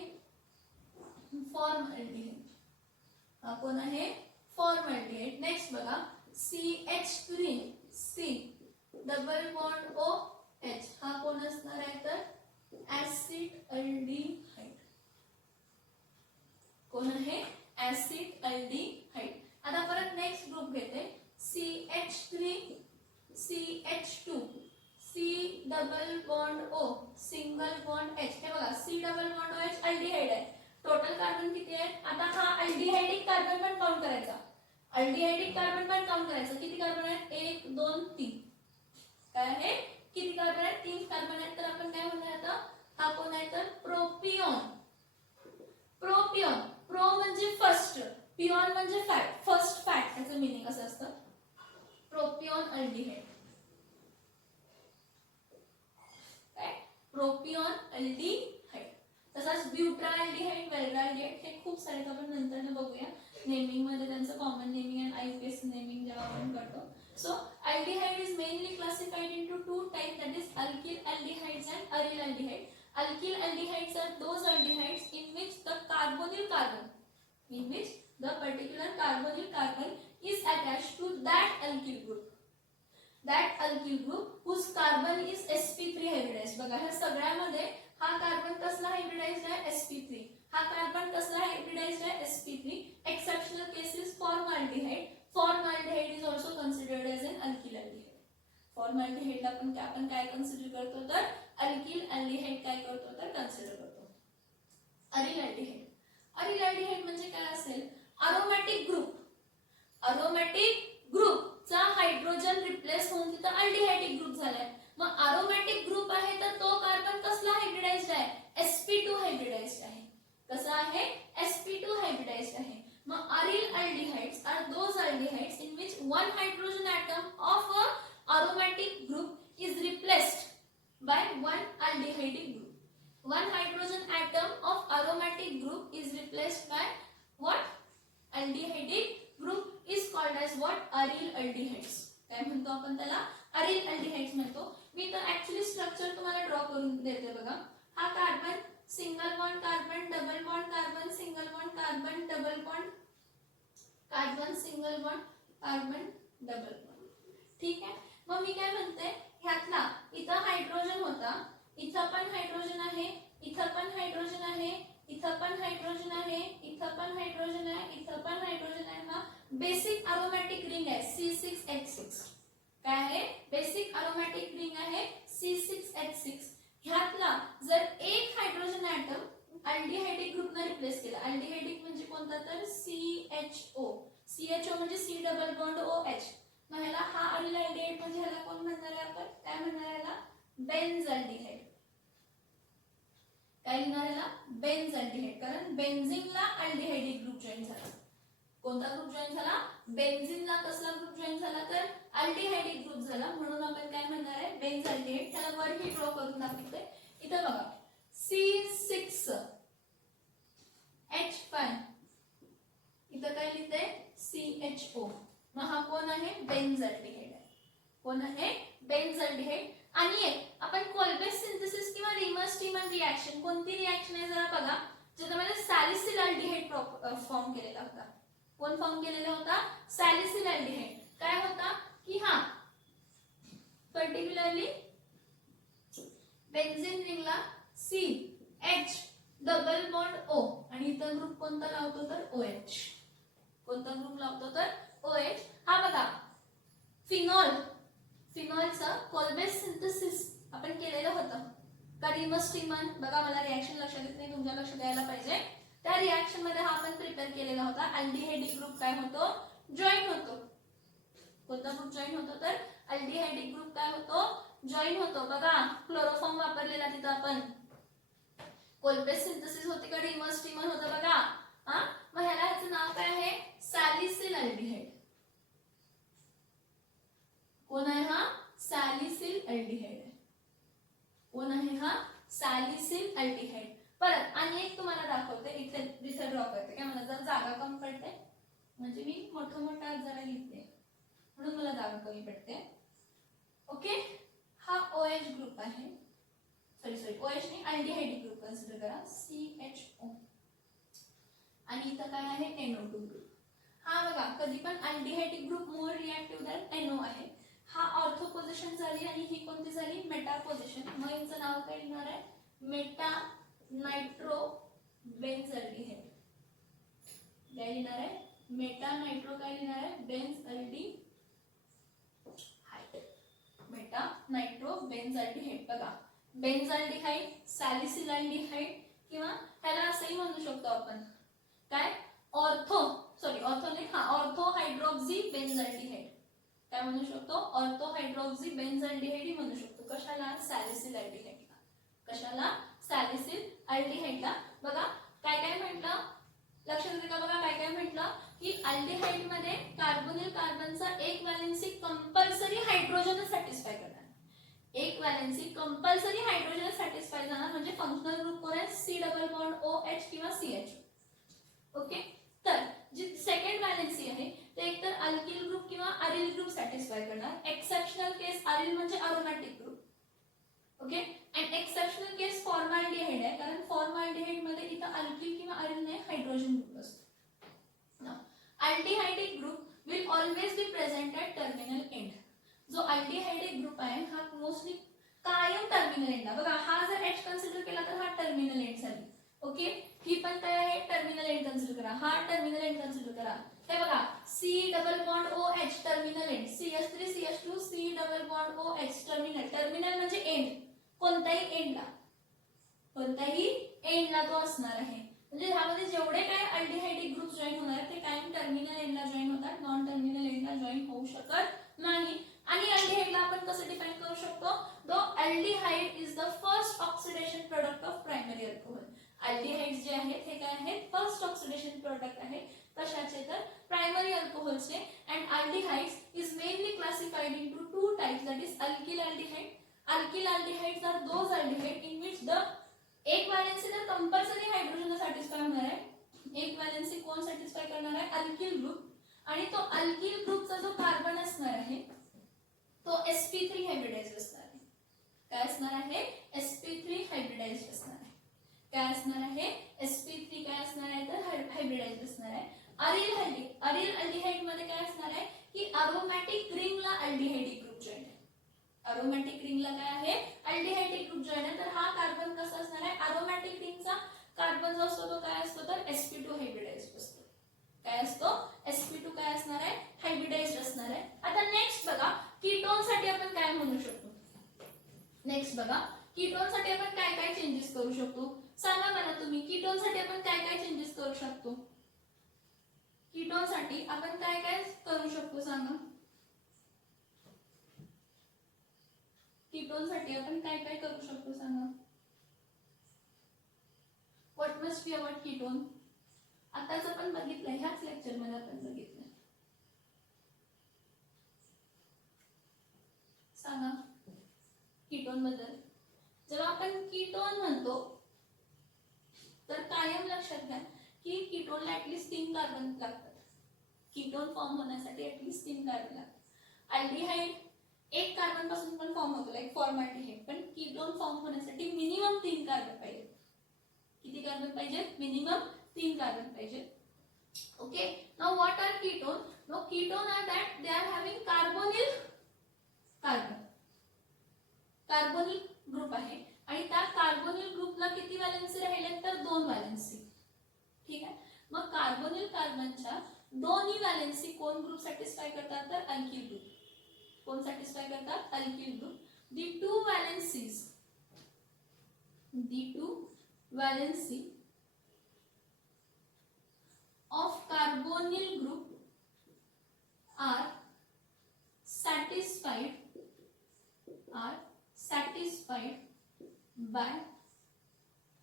फॉर्मल्डिहाइड. हा कोण आहे, फॉर्मल्डिहाइड. नेक्स्ट बघा, CH3 C double bond OH, हा कोण असणार आहे तर ऍसिड अल्डिहाइड. कोण आहे, ऍसिड अल्डिहाइड. आता परत नेक्स्ट ग्रुप घेते, CH3 CH2 C double bond O single bond H. हे बघा C double bond O H aldehyde आहे. टोटल कार्बन किती आहेत? आता हा अल्डिहाइडिक कार्बन पण काउंट करायचा. अल्डिहाइडिक कार्बन पण काउंट करायचा. किती कार्बन आहेत? 1 2 3. काय आहे? किती कार्बन आहेत? 3 कार्बन आहेत. तर आपण काय म्हणूया आता? हा कोण आहे तर प्रोपिऑन. प्रोपिऑन. प्रो म्हणजे फर्स्ट, पिऑन म्हणजे फॅट. फर्स्ट फॅट याचं मीनिंग असं असतं. प्रोपिऑन अल्डिहाइड. काय? प्रोपिऑन अल्डिहाइड. तसाच ब्युटाल्डिहाइड, वेल्डाल्डिहाइड हे खूप सारे आपण नंतर बघूया. नेमिंग मध्ये त्यांचं कॉमन नेमिंग आणि आययुपीएसी नेमिंग जेव्हा आपण करतो. So aldehyde is mainly classified into two types, that is alkyl aldehydes and aryl aldehyde. Alkyl aldehydes are those aldehydes in which the carbonyl carbon, in which the particular carbonyl carbon is attached to that alkyl group. That alkyl group whose carbon is sp3 hybridized. बघा ह्या सगळ्यामध्ये हा carbon कसला hybridised आहे? sp3. हा carbon कसला hybridised आहे? sp3. Exceptional cases formaldehyde. Formaldehyde is also considered as an alkyl aldehyde. Formaldehyde ला पण आपण काय कन्सिडर करतो तर alkyl aldehyde काय करतो तर कन्सिडर करतो. aryl aldehyde. aryl aldehyde म्हणजे काय असेल? aromatic group. aromatic group चा हायड्रोजन रिप्लेस होऊन तिथे अल्डिहाइडिक ग्रुप झालाय. मग aromatic ग्रुप आहे तर तो कार्बन कसला हायब्रिडाइज्ड आहे? sp2 हायब्रिडाइज्ड आहे. कसा आहे? sp2 हायब्रिडाइज्ड आहे. मग aryl aldehydes are those aldehydes in which one hydrogen atom of a aromatic group is replaced by one aldehydic group. One hydrogen atom of aromatic group is replaced by what? Aldehydic group is called as what? aryl aldehydes. काय म्हणतो आपण त्याला? aryl aldehydes म्हणतो. मी तर actually structure तुम्हाला draw करून देते बघा. हा carbon single bond carbon, double bond carbon, single bond carbon, double bond carbon, single bond carbon, double bond. ठीक आहे. मग मी काय म्हणते ह्यातला इथं हायड्रोजन होता, इथं पण हायड्रोजन आहे, इथं पण हायड्रोजन आहे, इथं पण हायड्रोजन आहे, इथं पण हायड्रोजन आहे, इथं पण हायड्रोजन आहे. हा बेसिक अरोमॅटिक रिंग आहे C6H6. काय आहे? बेसिक अरोमॅटिक रिंग आहे C6H6. ह्यातला जर एक हायड्रोजन ॲटम अल्डिहाइडिक ग्रुपने रिप्लेस केला. अल्डिहाइडिक म्हणजे कोणता तर CHO. CHO म्हणजे C डबल बॉन्ड OH. मग ह्याला हा अरिल अल्डिहाइड म्हणजे ह्याला कोण म्हणणार आहे आपण? काय म्हणणार ह्याला? Benz aldehyde. काय लिहिणार ह्याला? Benz aldehyde. कारण बेन्झीनला अल्डिहाइडिक ग्रुप जॉईन झाला. कोणता ग्रुप जॉईन झाला? बेन्झीनला कसला ग्रुप जॉईन झाला तर अल्डिहाइडिक ग्रुप झाला. म्हणून आपण काय म्हणणार आहे? Benz aldehyde. त्याला वर ही ड्रॉ करून दाखवते. इथं बघा C6H5. इथं काय लिहिते? CHO. मग हा कोण आहे? बेन्झ अल्डिहाइड आहे. कोण आहे? Benz aldehyde. आणि एक आपण कोलबेस सिंथेसिस किंवा रिमर-स्टीमन रिएक्शन कोणती रिएक्शन आहे जरा बघा. ज्याच्यामध्ये सॅलिसिल अल्डिहाइड फॉर्म केलेला होता. कोण फॉर्म केलेला होता? Salicyl aldehyde. काय होता की हा पर्टिक्युलरली बेन्झीन रिंगला CH डबल बॉन्ड O आणि इथं ग्रुप कोणता लावतो तर OH. कोणता ग्रुप लावतो तर OH. हा बघा फिनॉल. फिनॉलचं कोलबेस सिंथेसिस आपण केलेलं होतं का रिमर-स्टीमन. बघा मला रिएक्शन लक्षात येत नाही, तुमच्या लक्षात यायला पाहिजे. त्या रिएक्शन मध्ये हा आपण प्रिपेअर केलेला होता. अल्डिहाइडिक ग्रुप काय होतो? जॉईन होतो. कोणता ग्रुप जॉईन होतो तर अल्डिहाइडिक ग्रुप काय होतो? जॉईन होतो. बघा क्लोरोफॉर्म वापरलेला तिथं आपण. कोलबेस सिंथेसिस होते का रिमर-स्टीमन होतं बघा. हा मग ह्याला ह्याचं नाव काय आहे? सॅलिसिल अल्डिहाइड. कोण आहे हा? सॅलिसिल अल्डिहाइड. कोण आहे हा? सॅलिसिल अल्डिहाइड. परत आणि एक तुम्हाला दाखवते. इथे ड्रॉ करते. काय मला जर जागा कमी पडते म्हणजे मी मोठं जरा लिहिते म्हणून मला जागा कमी पडते. ओके. हा OH ग्रुप आहे. सॉरी OH नाही अल्डिहाइडिक ग्रुप कन्सिडर करा CHO. आणि इथं काय आहे? NO2 group. हा बघा कधी पण अल्डिहाइडिक ग्रुप मोर रिएक्टिव्ह दॅन NO आहे. हा ऑर्थो पोझिशन झाली आणि ही कोणती झाली? Meta position. मग याचं नाव काय लिहिणार आहे? Meta nitro Benz aldehyde. काय लिहिणार आहे? मेटा नायट्रो काय लिहिणार आहे? Benz aldehyde. मेटा नायट्रोबेन्झाल्डिहाइड. बघा बेन्झाल्डिहाइड, सॅलिसिलाल्डिहाइड किंवा त्याला असंही म्हणू शकतो आपण काय ऑर्थो हायड्रॉक्सी बेन्झाल्डिहाइड. काय म्हणू शकतो ऑर्थो हायड्रॉक्सी बेन्झाल्डिहाइड म्हणू शकतो. कशाला सॅलिसिलाल्डिहाइडला. कशाला सॅलिसिलाल्डिहाइडला. बघा काय काय म्हटलं लक्षात येते का. बघा काय काय म्हटलं की अल्डिहाइड मध्ये कार्बोनिल कार्बनचा एक व्हॅलेन्सी कंपल्सरी हायड्रोजन सॅटिस्फाय करणार. एक व्हॅलेन्सी कंपल्सरी हायड्रोजन सॅटिस्फाय झाला म्हणजे फंक्शनल ग्रुप कोण आहे सी डबल बॉन्ड OH किंवा CH. ओके. तर जी सेकंड व्हॅलेन्सी आहे ते एकतर अल्किल ग्रुप किंवा अरिल ग्रुप सॅटिस्फाय करणार. एक्सेप्शनल केस अरिल म्हणजे aromatic group. Okay. And exceptional case formaldehyde आहे कारण फॉर्मल्डिहाइड मध्ये इथं अल्किल किंवा अरिल नाही हायड्रोजन ग्रुप असतो. Aldehydic group will always be present at terminal end. जो अल्डिहाइडिक ग्रुप आहे हा मोस्टली कायम टर्मिनल एंडला. बघा हा जर H कन्सिडर केला तर हा टर्मिनल एंड झाली. ओके. ही पण काय आहे टर्मिनल एंड कन्सिडर करा. हा टर्मिनल एंड कन्सिडर करा. हे बघा C double bond OH terminal end, CH3 CH2 C double bond OH terminal. Terminal म्हणजे एंड. कोणत्याही एंडला तो असणार आहे. म्हणजे ह्यामध्ये जेवढे काय अल्डिहाइडिक ग्रुप जॉईन होणार ते कायम टर्मिनल एंडला जॉईन होतात. नॉन टर्मिनल एंडला जॉईन होऊ शकत नाही. आणि अल्डिहाइडला आपण कसं डिफाइन करू शकतो. The aldehyde is the first oxidation product of primary alcohol. Aldehydes जे आहेत हे काय आहेत फर्स्ट ऑक्सिडेशन प्रोडक्ट आहे. कशाचे तर प्रायमरी अल्कोहोलचे. And aldehydes is mainly classified into two types that is alkyl aldehyde. Alkyl aldehydes are those aldehyde in which the एक व्हॅलेन्सी तर कंपल्सरी हायड्रोजन सॅटिस्फाय होणार आहे. एक व्हॅलेन्सी कोण सॅटिस्फाय करणार आहे अल्किल ग्रुप. आणि तो अल्किल ग्रुपचा जो कार्बन असणार आहे तो sp3 हायब्रिडाइज्ड असणार आहे. काय असणार आहे sp3 हायब्रिडाइज्ड असणार आहे. काय असणार आहे sp3 काय असणार आहे तर हायब्रिडाइज्ड असणार आहे. अरिल अल्डिहाइड मध्ये काय असणार आहे की अरोमॅटिक रिंगला अल्डिहाइडिक ग्रुप जॉईन आहे. अरोमॅटिक रिंगला काय आहे अल्डिहाइडिक ग्रुप जॉईन आहे. तर हा कार्बन कसा असणार आहे अरोमॅटिक रिंगचा कार्बन जो असतो तो काय असतो तर sp2 हायब्रिडाइज्ड असतो. काय असतो sp2 काय असणार आहे हायब्रिडाइज्ड असणार आहे. आता नेक्स्ट बघा कीटोन साठी आपण काय म्हणू शकतो. नेक्स्ट बघा कीटोन साठी आपण काय काय चेंजेस करू शकतो सांगा मला तुम्ही. कीटोन साठी आपण काय काय चेंजेस करू शकतो. कीटोन साठी आपण काय काय करू शकतो सांगा. कीटोन साठी आपण काय काय करू शकतो सांगा. What must be about ketone. आताच आपण बघितलं ह्याच लेक्चर मध्ये आपण बघितलं. सांगा कीटोन बद्दल. जेव्हा आपण कीटोन म्हणतो तर कायम लक्षात घ्या की कीटोनला ऍटलीस्ट 3 कार्बन लागतात. कीटोन फॉर्म होण्यासाठी ऍटलीस्ट 3 कार्बन लागतात. अल्डिहाइड एक कार्बन पासून पण फॉर्म होतो लाईक फॉर्मॅल्डिहाइड. पण कीटोन फॉर्म होण्यासाठी मिनिमम 3 कार्बन पाहिजे. किती कार्बन पाहिजे मिनिमम 3 कार्बन पाहिजे. Okay. Now what are ketone. No ketone are that they are having carbonyl group आहे आणि त्या कार्बोनिल ग्रुपला किती व्हॅलेन्सी राहिले तर 2 व्हॅलेन्सी. ठीक आहे. मग कार्बोनिल कार्बनच्या दोन्ही व्हॅलेन्सी कोण ग्रुप सॅटिस्फाय करतात तर अल्किल ग्रुप. कोण सॅटिस्फाय करतात alkyl group. The two valency of carbonyl group are satisfied by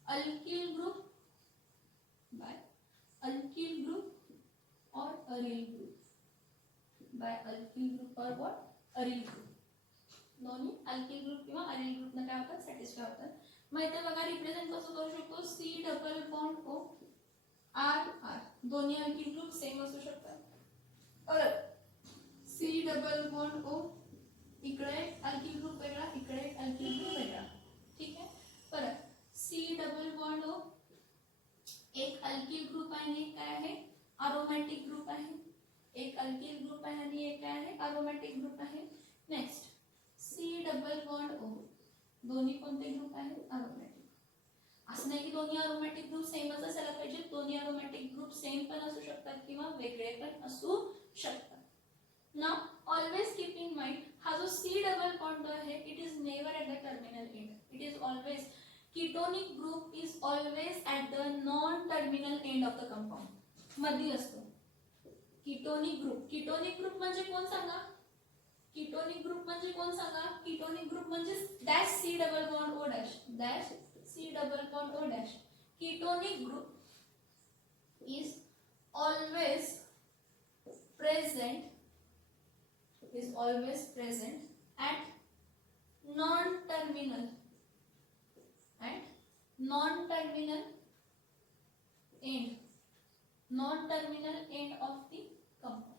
alkyl group or aryl group. By alkyl group or what aryl group. दोन्ही अल्किल ग्रुप किंवा aryl group ने काय होतात satisfy होतात. मग इथे बघा रिप्रेझेंट कसं करू शकतो C double bond O R. दोन्ही अल्किल ग्रुप सेम असू शकतात. C डबल बॉन्ड O इकडे अल्किल ग्रुप वेगळा इकडे अल्किल ग्रुप वेगळा. ठीक आहे. परत C डबल बॉन्ड O एक अल्किल ग्रुप आहे आणि काय आहे अरोमॅटिक ग्रुप आहे. एक अल्किल ग्रुप आहे आणि एक काय आहे अरोमॅटिक ग्रुप आहे. Next C double bond O दोन्ही कोणते ग्रुप आहेत अरोमॅटिक. असं नाही की दोन्ही अरोमॅटिक ग्रुप सेमच असायला पाहिजे. दोन्ही अरोमॅटिक ग्रुप सेम पण असू शकतात किंवा वेगळे पण असू शकतात. Now always keep in mind हा जो C डबल बॉन्ड आहे it is never at the terminal end, it is always ketonic group is always at the non terminal end of the compound, मध्ये असतो कीटोनिक ग्रुप म्हणजे कोण सांगा, ketonic group म्हणजे कोण सांगा, कीटोनिक ग्रुप म्हणजे dash C double bond O dash, dash C double bond O dash. Ketonic group is always present at non-terminal end of the compound.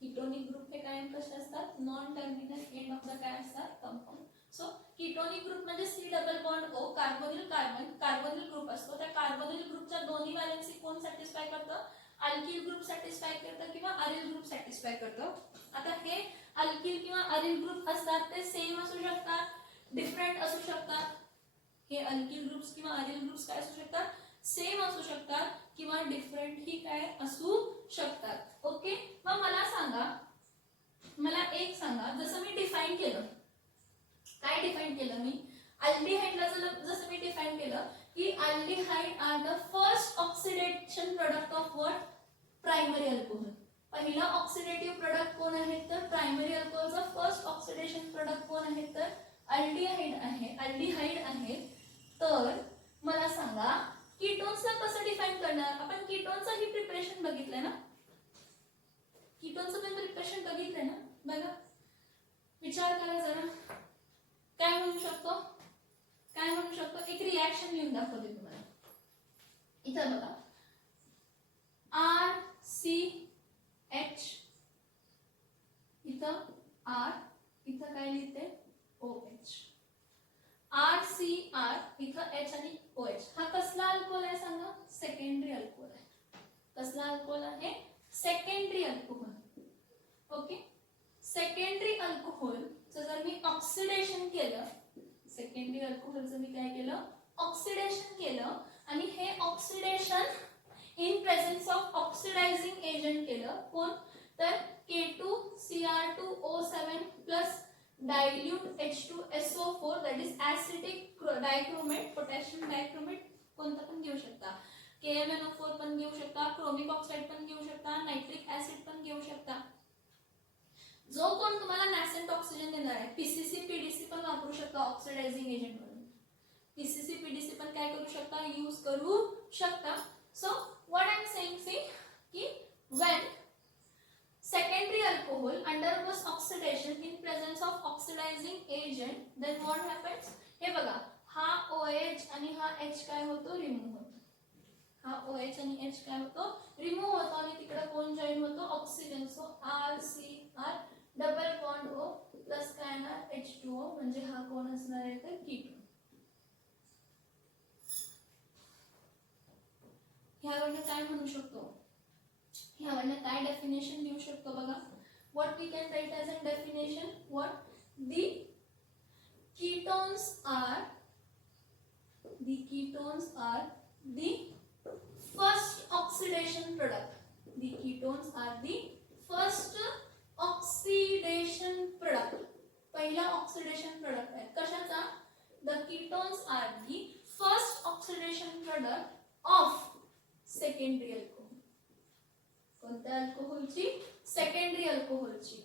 Ketonic group हे कायम कसे असतात, non terminal end of the काय असतात compound. So ketonic group म्हणजे C double bond O carbonyl group असतो, त्या carbonyl ग्रुपच्या दोन्ही व्हॅलेन्सी कोण सॅटिस्फाय करतं, अल्किल ग्रुप सॅटिस्फाय करतं किंवा अरिल ग्रुप सॅटिस्फाय करतं. आता हे अल्किल किंवा अरिल ग्रुप असतात ते सेम असू शकतात, डिफरंट असू शकतात. हे अल्किल ग्रुप्स किंवा अरिल ग्रुप्स काय असू शकतात, सेम असू शकतात किंवा डिफरंट ही काय असू शकतात. ओके, मग मला सांगा, मला एक सांगा, जसं मी डिफाइन केलं, काय डिफाइन केलं मी, अल्डिहाइडला जसं मी डिफाइन केलं की aldehyde are the first oxidation product of what, primary alcohol. पहिला ऑक्सिडेटिव्ह प्रोडक्ट कोण आहे तर प्रायमरी अल्कोहोलचा फर्स्ट ऑक्सिडेशन प्रोडक्ट कोण आहे तर अल्डिहाइड आहे. तर मला सांगा कीटोन्सला कसं डिफाइन करणार, आपण कीटोनचं ही प्रिपरेशन बघितलंय ना, कीटोनचं पण प्रिपरेशन बघितलंय ना, बघा विचार करा जरा, काय म्हणू शकतो, एक रिएक्शन लिहून दाखवते तुम्हाला. इथं बघा RCH, इथं R, इथं काय लिहिते OH, RCR, इथं H आणि OH. हा कसला अल्कोहोल आहे सांगा, सेकंडरी अल्कोहोल आहे. कसला अल्कोहोल आहे, सेकंडरी अल्कोहोल. ओके, सेकंडरी अल्कोहोलचं जर मी ऑक्सिडेशन केलं, सेकंडरी अल्कोहोलचं मी काय केलं, ऑक्सिडेशन केलं, आणि हे oxidation in presence of oxidizing agent केलं, कोण तर K2Cr2O7 plus dilute H2SO4 that is acidic dichromate, potassium dichromate कोणता पण घेऊ शकता, KMnO4 पण घेऊ शकता, क्रोमिक ऑक्साइड पण घेऊ शकता, नायट्रिक ऍसिड पण घेऊ शकता. जो कोण तुम्हाला नॅसेंट ऑक्सिजन देणार आहे, PCC PDC पण वापरू शकता ऑक्सिडायझिंग एजंट म्हणून, PCC PDC पण काय करू शकता, यूज करू शकता. So what I am saying की when secondary alcohol undergoes oxidation in presence of oxidizing agent, then what happens, हे बघा हा OH आणि हा H काय होतो, रिमूव्ह होतो, हा OH आणि H काय होतो, रिमूव्ह होतो, आणि तिकडे कोण जॉइन होतो, oxygen. So RCR double bond O plus काय ना H2O, म्हणजे हा कोण असणार आहे तर कीटोन. ह्यावरनं काय म्हणू शकतो, ह्यावरनं काय डेफिनेशन लिहू शकतो बघा, what we can write as a definition, what the ketones are the first oxidation product, the ketones are the first oxidation product, पहिला ऑक्सिडेशन प्रोडक्ट आहे कशाचा, the ketones are the first oxidation product of secondary alcohol. कोणत्या अल्कोहोलची, secondary अल्कोहोलची.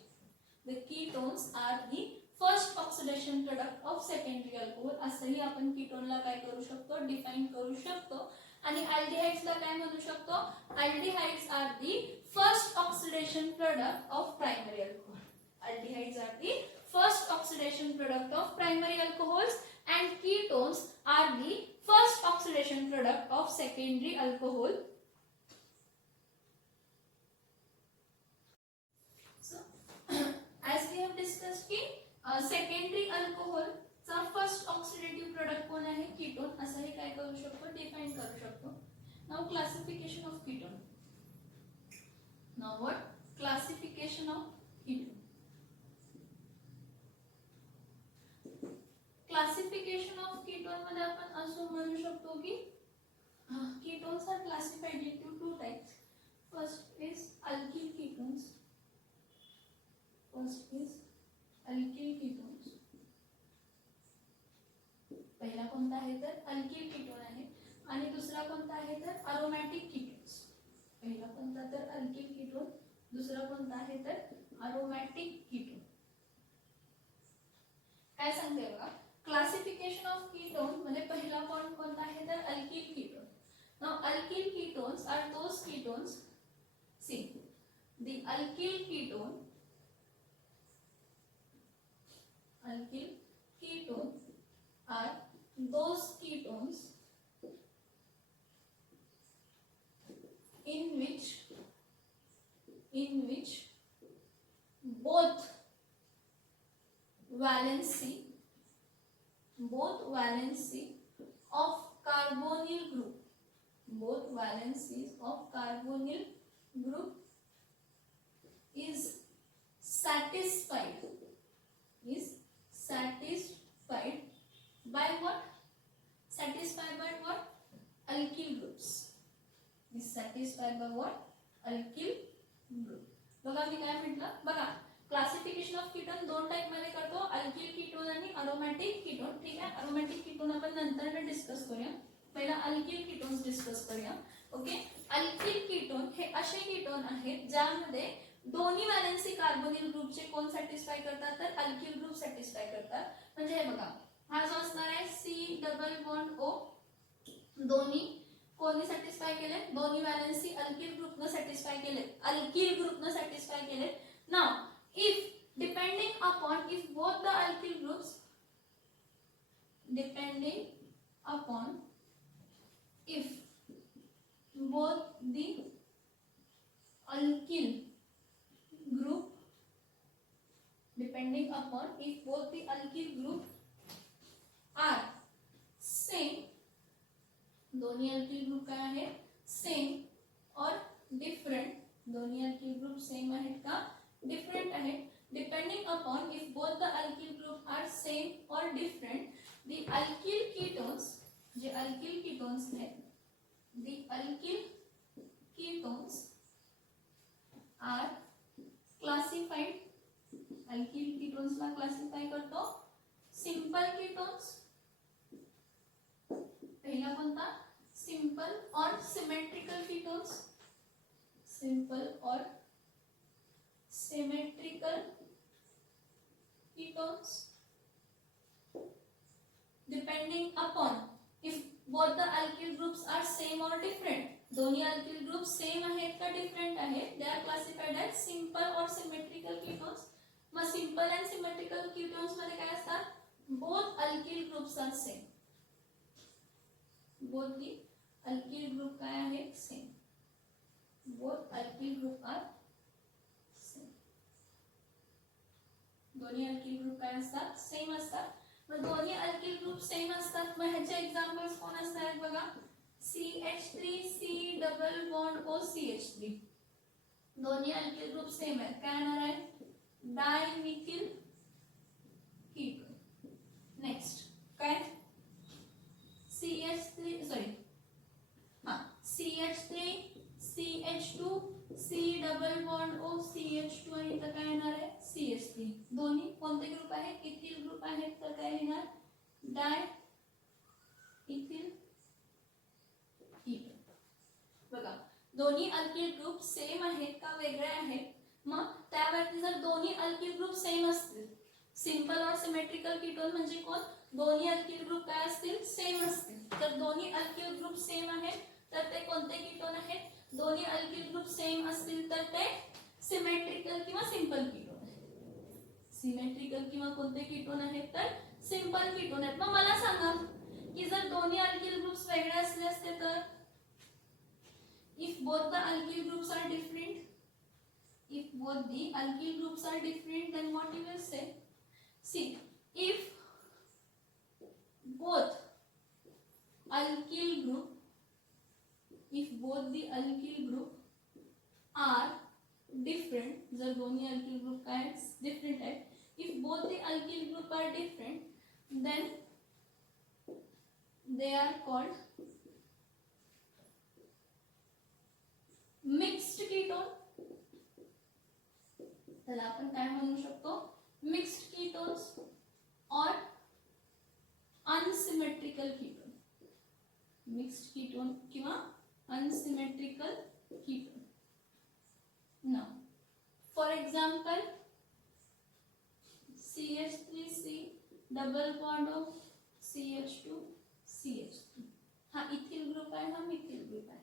the ketones are the first oxidation product of secondary alcohol. असंही आपण कीटोनला काय करू शकतो, define करू शकतो. आणि अल्डिहाइड्सला काय म्हणू शकतो, aldehydes are the first oxidation product of primary alcohol. Aldehydes are the first oxidation product of primary alcohols, and ketones are the first oxidation product of secondary alcohol. So as we have discussed की secondary alcohol चा first oxidative product कोण आहे, ketone. असंही काय करू शकतो, define करू शकतो. Now classification of ketone. Now what, classification of ketone. Classification of ketone मध्ये आपण असं म्हणू शकतो की ketones are classified into two types. First is alkyl ketones first is alkyl ketones. पहिला कोणता आहे तर अल्किल कीटोन आहे आणि दुसरा कोणता आहे तर अरोमॅटिक कीटोन्स. पहिला कोणता तर अल्किल कीटोन, दुसरा कोणता आहे तर अरोमॅटिक कीटोन. काय सांगते बघा, क्लासिफिकेशन ऑफ कीटोन मध्ये पहिला पॉइंट कोणता आहे तर alkyl ketone. Now alkyl ketones are those ketones, see the alkyl ketone are those ketones in which both valency of carbonyl group is satisfied by what? Satisfied by what? Alkyl groups. Is satisfied by what? Alkyl group. बघा मी काय म्हटलं, बघा classification of ketone दोन type मध्ये करतो, alkyl ketone आणि aromatic ketone. ठीक आहे, अरोमॅटिक कीटोन आपण नंतर डिस्कस करूया, पहिला अल्किल कीटोन्स डिस्कस करूया. ओके, अल्किल कीटोन हे असे कीटोन आहेत ज्यामध्ये दोन्ही व्हॅलेन्सी कार्बोनिल ग्रुपचे कोण सॅटिस्फाय करतात तर अल्किल ग्रुप सॅटिस्फाय करतात. म्हणजे हे बघा, हा जो असणार आहे सी डबल बॉन्ड ओ, दोन्ही कोणी सॅटिस्फाय केले, दोन्ही व्हॅलेन्सी अल्किल ग्रुपने सॅटिस्फाय केले, अल्किल ग्रुपने सॅटिस्फाय केले. Now if depending upon if both the alkyl groups if both the alkyl group are same, दोन्ही अल्किल ग्रुप काय आहे सेम और डिफरेंट, दोन्ही अल्किल ग्रुप सेम आहेत का डिफरेंट आहेत. Depending upon if both the alkyl group are same or different, the alkyl ketones, जे alkyl ketones आहेत, the alkyl ketones are classified, alkyl ketones ला classify करतो simple ketones, पहिला कोणता simple or symmetrical ketones, simple or symmetrical ketones depending upon if both the alkyl groups are same or different, दोन्ही alkyl groups same आहेत का different आहेत, they are classified as simple or symmetrical ketones. मग simple and symmetrical ketones मध्ये काय असतात, both alkyl groups are same, both the alkyl group काय आहे same, both alkyl group are दोन्ही अल्किल ग्रुप काय असतात सेम असतात. मग दोन्ही अल्किल ग्रुप सेम असतात, मग ह्याचे एक्झाम्पल्स कोण असतात बघा, CH3 C double bond O CH3, दोन्ही अल्किल ग्रुप सेम आहेत, काय येणार आहे डायमिथिल कीटोन. नेक्स्ट काय CH3 CH2 C double bond O CH2 आणि इथं काय येणार आहे CH3, दोन्ही कोणते ग्रुप आहेत इथिल ग्रुप आहेत, तर काय येणार डाय इथिल कीटोन. बघा दोन्ही अल्किल ग्रुप सेम आहेत का वेगळे आहेत, मग त्यावरती जर दोन्ही अल्किल ग्रुप सेम असतील, सिंपल और सिमेट्रिकल कीटोन म्हणजे कोण, दोन्ही अल्किल ग्रुप काय असतील सेम असतील, तर दोन्ही अल्किल ग्रुप सेम आहेत तर ते कोणते कीटोन आहेत, दोन्ही अल्किल ग्रुप सेम असतील तर ते सिमेट्रिकल किंवा सिंपल कीटोन आहेत, सिमेट्रिकल किंवा कोणते कीटोन आहेत तर सिंपल कीटोन आहेत. मग मला सांगा की जर दोन्ही अल्किल ग्रुप्स वेगळे असले असते तर, if both the alkyl groups are different, if both the alkyl groups are different, then what you will say, see if both alkyl group, if both the alkyl group are different, जर दोन्ही alkyl group काय different आहे, if both the alkyl group are different, then they are called mixed ketone. त्याला आपण काय म्हणू शकतो, mixed ketones और अनसिमेट्रिकल कीटोन, मिक्स्ड कीटोन किंवा unsymmetrical ketone. Now for example CH3C double bond of CH2CH3, हा इथिल ग्रुप आहे, हा मिथिल ग्रुप आहे.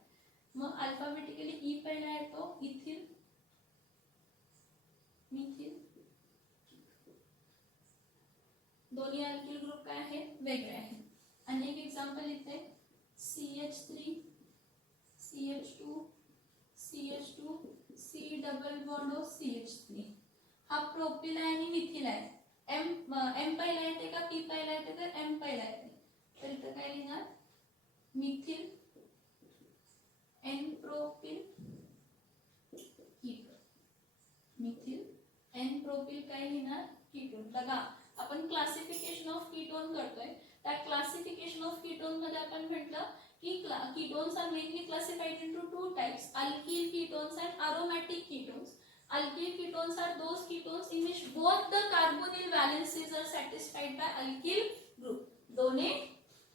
मग अल्फाबेटिकली ई पहिला येतो, इथिल मिथिल. दोन्ही अल्किल ग्रुप काय आहेत, वेगळे आहेत. आणि एक एक्झाम्पल इथे CH3 CH2 CH2 C double bond of CH3, हा प्रोपिल आहे आणि मिथिल आहे. M पहिला येते का P पहिला येते, तर M पहिला येते. तर इथं काय लिहिणार, methyl N propyl ketone, methyl N propyl काय लिहिणार, कीटोन. बघा आपण क्लासिफिकेशन ऑफ कीटोन करतोय, त्या क्लासिफिकेशन ऑफ कीटोन मध्ये आपण म्हटलं की ketones are mainly classified into two types, alkyl ketones and aromatic ketones. Alkyl ketones are those ketones in which both the carbonyl valencies are satisfied by alkyl group. दोन्ही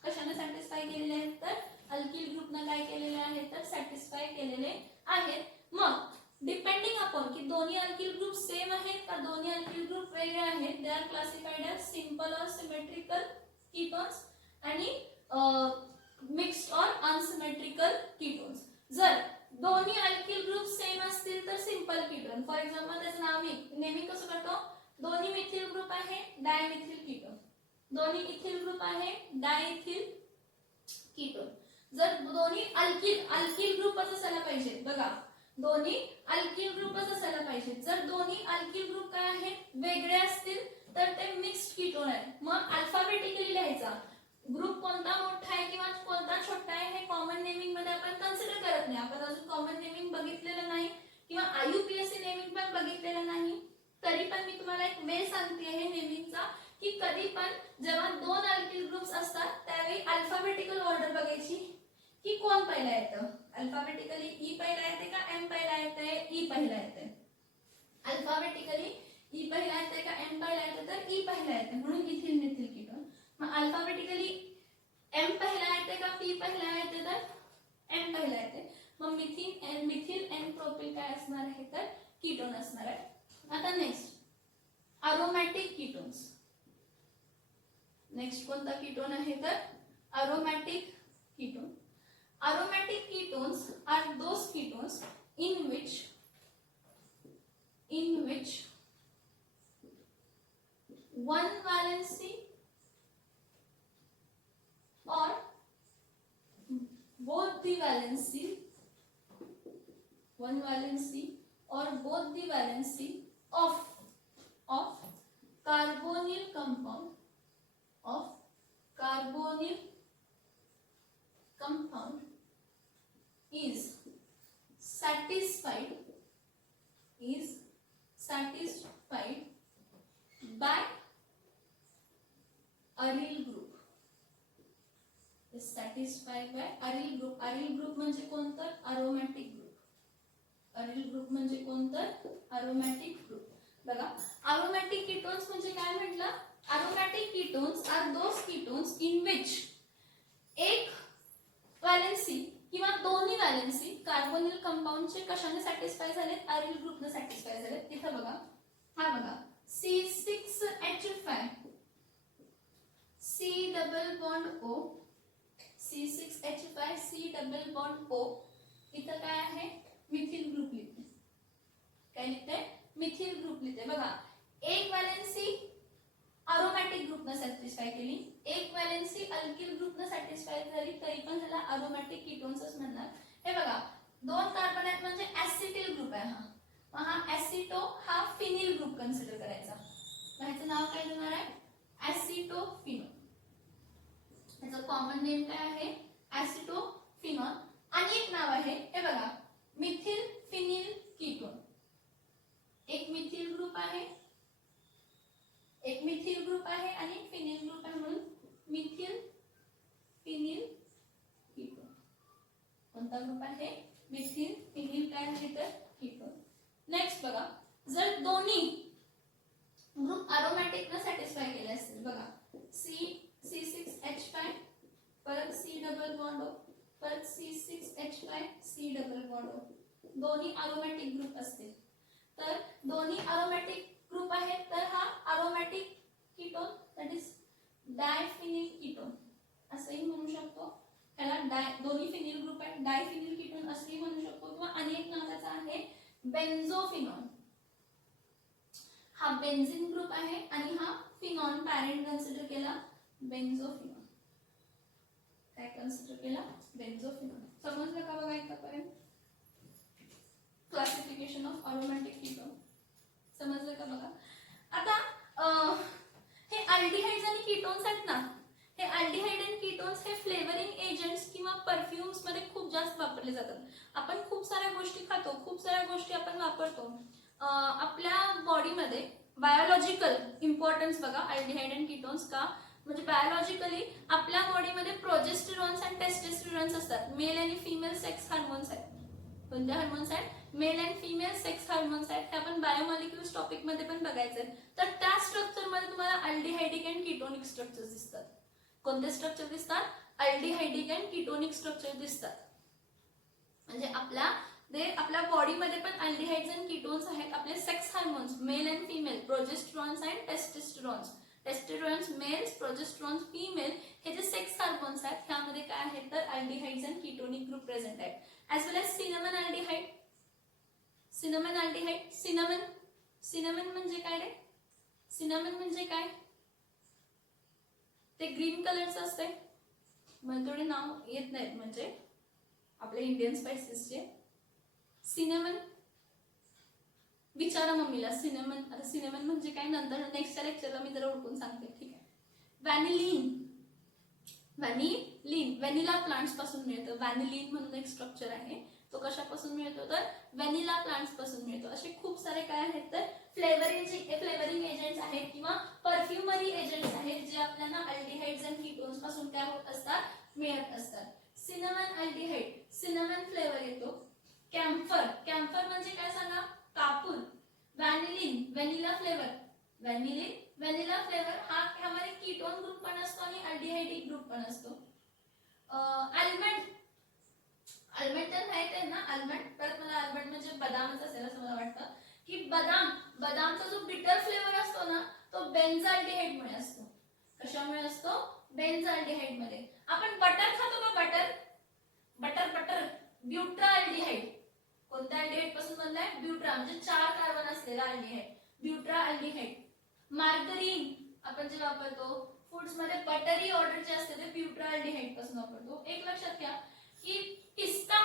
कशाने satisfy केलेले आहेत, तर alkyl ग्रुपने काय केलेले आहेत, तर सॅटिस्फाय केलेले आहेत. मग डिपेंडिंग अपॉन की दोन्ही अल्किल ग्रुप सेम आहेत का दोन्ही अल्किल ग्रुप वेगळे आहेत, they are classified as simple or symmetrical ketones आणि मिक्स्ड और अनसिमेट्रिकल कीटोन्स. जर दोन्ही अल्किल ग्रुप सेम असतील तर सिंपल कीटोन. फॉर एक्झाम्पल त्याचं नेमिंग कसं करतो, दोन्ही मिथिल ग्रुप आहे डायमिथिल कीटोन, दोन्ही इथिल ग्रुप आहे डायइथिल कीटोन. जर दोन्ही अल्किल ग्रुपच असायला पाहिजे, बघा दोन्ही अल्किल ग्रुपच असायला पाहिजे. जर दोन्ही अल्किल ग्रुप काय आहेत, वेगळे असतील तर ते मिक्स्ड कीटोन आहे. मग अल्फाबेटिकली लिहायचा, ग्रुप कोणता मोठा आहे किंवा कोणता छोटा आहे हे कॉमन नेमिंग मध्ये आपण कन्सिडर करत नाही. आपण अजून कॉमन नेमिंग बघितलेलं नाही किंवा IUPAC नेमिंग पण बघितलेलं नाही. तरी पण मी तुम्हाला एक वे सांगते आहे नेमिंगचा, की कधी पण जेव्हा दोन अल्किल ग्रुप्स असतात त्यावेळी अल्फाबेटिकल ऑर्डर बघायची की कोण पहिला येतं. अल्फाबेटिकली ई पहिला येते का एम पहिला येते, ई पहिला येते. अल्फाबेटिकली ई पहिला येते का एम पहिला येते, तर ई पहिला येते, म्हणून इथिल मिथिल कीटोन. मग अल्फाबेटिकली एम पहिला येते का पी पहिला येते, तर एम पहिला येते. मग मिथिल एन प्रोपिल काय असणार आहे, तर कीटोन असणार आहे. आता नेक्स्ट अरोमॅटिक कीटोन्स. नेक्स्ट कोणता कीटोन आहे, तर aromatic ketone. Aromatic ketones are those ketones in which one valency or both the valency of carbonyl compound is satisfied by aryl group. Is satisfied by aryl group. aryl group म्हणजे कोणतं, aromatic group. aryl group म्हणजे कोणतं, aromatic group. बघा aromatic ketones म्हणजे काय म्हटलं, aromatic ketones are those ketones in which एक वॅलेन्सी किंवा दोन्ही वॅलेन्सी कार्बोनिल कंपाऊंडचे कशाने सॅटिस्फाय झालेत, अरिल ग्रुपने सॅटिस्फाय झालेत. इथं बघा, हा बघा C6H5 C double bond O, C6H5 C double bond O. इथं काय आहे, मिथिल ग्रुप लिहिते. काय लिहिते, मिथिल ग्रुप लिहिते. बघा एक वॅलेन्सी अरोमॅटिक ग्रुपने सॅटिस्फाय केली, एक वॅलेन्सी अल्किल ग्रुपने सॅटिस्फाय झाली, तरी पण त्याला अरोमॅटिक कीटोन्सच म्हणणार. हे बघा दोन कार्बन आहेत म्हणजे ऍसिटिल ग्रुप आहे हा. मग हा ऍसिटो हा फिनिल ग्रुप कन्सिडर करायचा. ह्याचं नाव काय देणार आहे, ऍसिटोफिनोल. ह्याचं कॉमन नेम काय आहे, ऍसिटोफिनॉल. आणि एक नाव आहे, हे बघा मिथिल फिनिल कीटोन. एक मिथिल ग्रुप आहे, एक मिथिल ग्रुप आहे आणि फिनिल ग्रुप आहे, म्हणून मिथिल फिनिल कीटोन. कोणता ग्रुप आहे, मिथिल फिनिल काय आहे, तर कीटोन. नेक्स्ट बघा जर दोन्ही ग्रुप अरोमॅटिक न सॅटिस्फाय केले असतील, बघा C6H5 परत C डबल बॉन्ड O परत C6H5 C double bond O, दोन्ही अरोमॅटिक ग्रुप असतील तर दोन्ही अरोमॅटिक ग्रुप आहेत तर हा aromatic ketone that is diphenyl ketone असंही म्हणू शकतो. त्याला दोन्ही फिनिल ग्रुप आहेत, डायफिनिल कीटोन असंही म्हणू शकतो किंवा अनेक नावाचा आहे बेन्झोफिनॉल. हा बेन्झीन ग्रुप आहे आणि हा फिनॉल पॅरेंट कन्सिडर केला बेन्झोफिनॉल. काय कन्सिडर केला? बेन्झोफिनॉल. समजलं का बघा इथपर्यंत? क्लासिफिकेशन ऑफ अरोमॅटिक कीटोन समजलं का बघा. आता हे अल्डिहाइड्स आणि कीटोन्स आहेत ना, हे अल्डिहाइड आणि कीटोन्स हे फ्लेवरिंग एजंट्स किंवा परफ्यूम्स मध्ये खूप जास्त वापरले जातात. आपण खूप साऱ्या गोष्टी खातो, खूप साऱ्या गोष्टी आपण वापरतो. आपल्या बॉडीमध्ये बायोलॉजिकल इम्पॉर्टन्स बघा अल्डिहाइड आणि कीटोन्स का, म्हणजे बायोलॉजिकली आपल्या बॉडीमध्ये प्रोजेस्टेरॉन्स आणि टेस्टोस्टेरॉन्स असतात. मेल आणि फिमेल सेक्स हार्मोन्स आहेत. कोणते हार्मोन्स आहेत? Male and female sex hormones आहेत. ते आपण बायोमॉलिक्युल्स टॉपिक मध्ये पण बघायचे. तर त्या स्ट्रक्चर मध्ये तुम्हाला अल्डिहाइडिक अँड कीटोनिक स्ट्रक्चर्स दिसतात. कोणते स्ट्रक्चर दिसतात? अल्डिहाइडिक अँड कीटोनिक स्ट्रक्चर दिसतात. म्हणजे आपल्या बॉडीमध्ये पण अल्डिहाइड्स अँड कीटोन्स आहेत. आपले sex hormones male and female, progesterones and testosterones. Testosterones males, progesterones female, हे जे सेक्स हार्मोन्स आहेत त्यामध्ये काय आहेत तर aldehydes and ketonic group present आहेत. as well as cinnamon aldehyde. cinnamon aldehyde, cinnamon म्हणजे काय रे? cinnamon म्हणजे काय? ते ग्रीन कलरचं असते. मला थोडे नाव येत नाहीत म्हणजे आपल्या इंडियन स्पाइसेसचे. cinnamon विचारा मम्मीला cinnamon. आता cinnamon म्हणजे काय नंतर नेक्स्टच्या लेक्चरला मी जरा ओळखून सांगते. ठीक आहे. व्हॅनिलीन, व्हॅनिला प्लांट्स पासून मिळतं. व्हॅनिलीन म्हणून एक स्ट्रक्चर आहे. तो कशापासून मिळतो तर व्हॅनिला प्लांट्स पासून मिळतो. असे खूप सारे काय आहेत तर फ्लेवरिंग एजंट्स आहेत किंवा परफ्युमरी एजंट्स आहेत जे आपल्याला अल्डिहाइड्स अँड कीटोन्स पासून काय होत असतात? मिळत असतात. सिनॅमन अल्डिहाइड, सिनॅमन फ्लेवर येतो. कॅम्फर, कॅम्फर म्हणजे काय सांगा? कापूर. व्हॅनिलीन, व्हॅनिला फ्लेवर. व्हॅनिला फ्लेवर हा ह्यामध्ये कीटोन ग्रुप पण असतो आणि अल्डिहाइडिक ग्रुप पण असतो. आल्मंड, आल्मंड तर माहित आहे ना आल्मंड. परत मला आल्मंड म्हणजे बदामच असेल असं मला वाटतं की बदामचा जो बिटर फ्लेवर असतो ना तो बेन्झाल्डिहाइड मुळे असतो. कशामुळे असतो? बेन्झाल्डिहाइड मध्ये. आपण बटर खातो का? बटर ब्युट्राल्डिहाइड. कोणत्या अल्डिहाइड पासून बनलाय? ब्युट्रा म्हणजे 4 कार्बन असलेला अल्डिहाइड, ब्युट्राल्डिहाइड. मार्गरीन आपण जे वापरतो फूड्स मध्ये बटरी ऑर्डर जे असते ते ब्युट्राल्डिहाइड पासून वापरतो. एक लक्षात घ्या की पिस्ता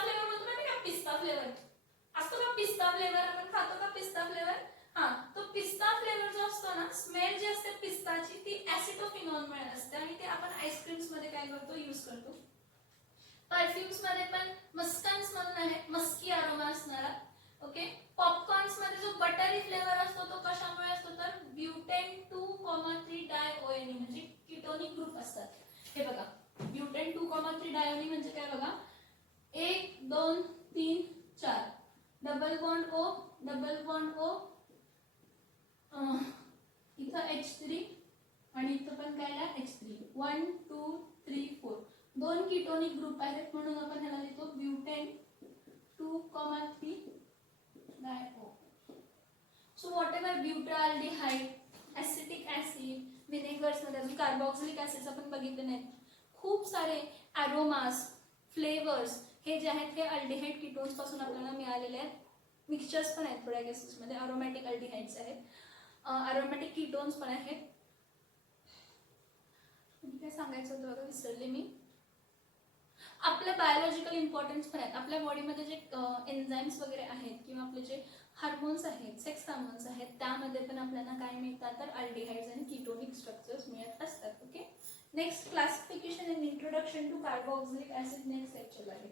फ्लेवर म्हणतो ना का? पिस्ता फ्लेवर असतो का? पिस्ता फ्लेवर आपण खातो का? पिस्ता फ्लेवर. हा, तो पिस्ता फ्लेवर जो असतो ना, स्मेल जी असते पिस्ताची ती ऍसिटोफिनॉल मुळे असते आणि ते आपण आईस्क्रीम्स मध्ये काय करतो? यूज करतो. परफ्यूम्स मध्ये पण मस्कन्स म्हणून आहे, मस्की अरोमा असणारा. ओके. पॉपकॉर्न्स मध्ये जो बटरी फ्लेवर असतो तो कशामुळे असतो तर ब्युटेन 2,3 डायओएनी म्हणजे कीटोनिक ग्रुप असतात. हे बघा ब्युटेन 2,3 डायओनी म्हणजे काय बघा? 1 2 3 4 double bond O, double bond O, इथं H3 आणि इथं पण काय आहे H3. 1 2 3 4 दोन कीटोनिक ग्रुप आहेत म्हणून आपण ह्याला लिहितो butane 2,3 diol. So whatever butyraldehyde, acetic acid, vinegars मध्ये अजून कार्बोक्सिलिक ऍसिड्स आपण बघितले नाहीत. खूप सारे अरोमास, फ्लेवर्स हे जे आहेत हे अल्डिहाइड कीटोन्स पासून आपल्याला मिळालेले आहेत. मिक्सचर्स पण आहेत थोड्या केसेस मध्ये. अरोमॅटिक अल्डिहाइड्स आहेत, अरोमॅटिक कीटोन्स पण आहेत. काय सांगायचं होतं बघा विसरले मी. आपल्या बायोलॉजिकल इम्पॉर्टन्स पण आहेत. आपल्या बॉडीमध्ये जे एन्झाईम्स वगैरे आहेत किंवा आपले जे हार्मोन्स आहेत, सेक्स हार्मोन्स आहेत, त्यामध्ये पण आपल्याला काय मिळतात तर अल्डिहाइड्स आणि कीटोनिक स्ट्रक्चर्स मिळत असतात. Okay. Next classification and introduction to carboxylic acid next lecture आहे.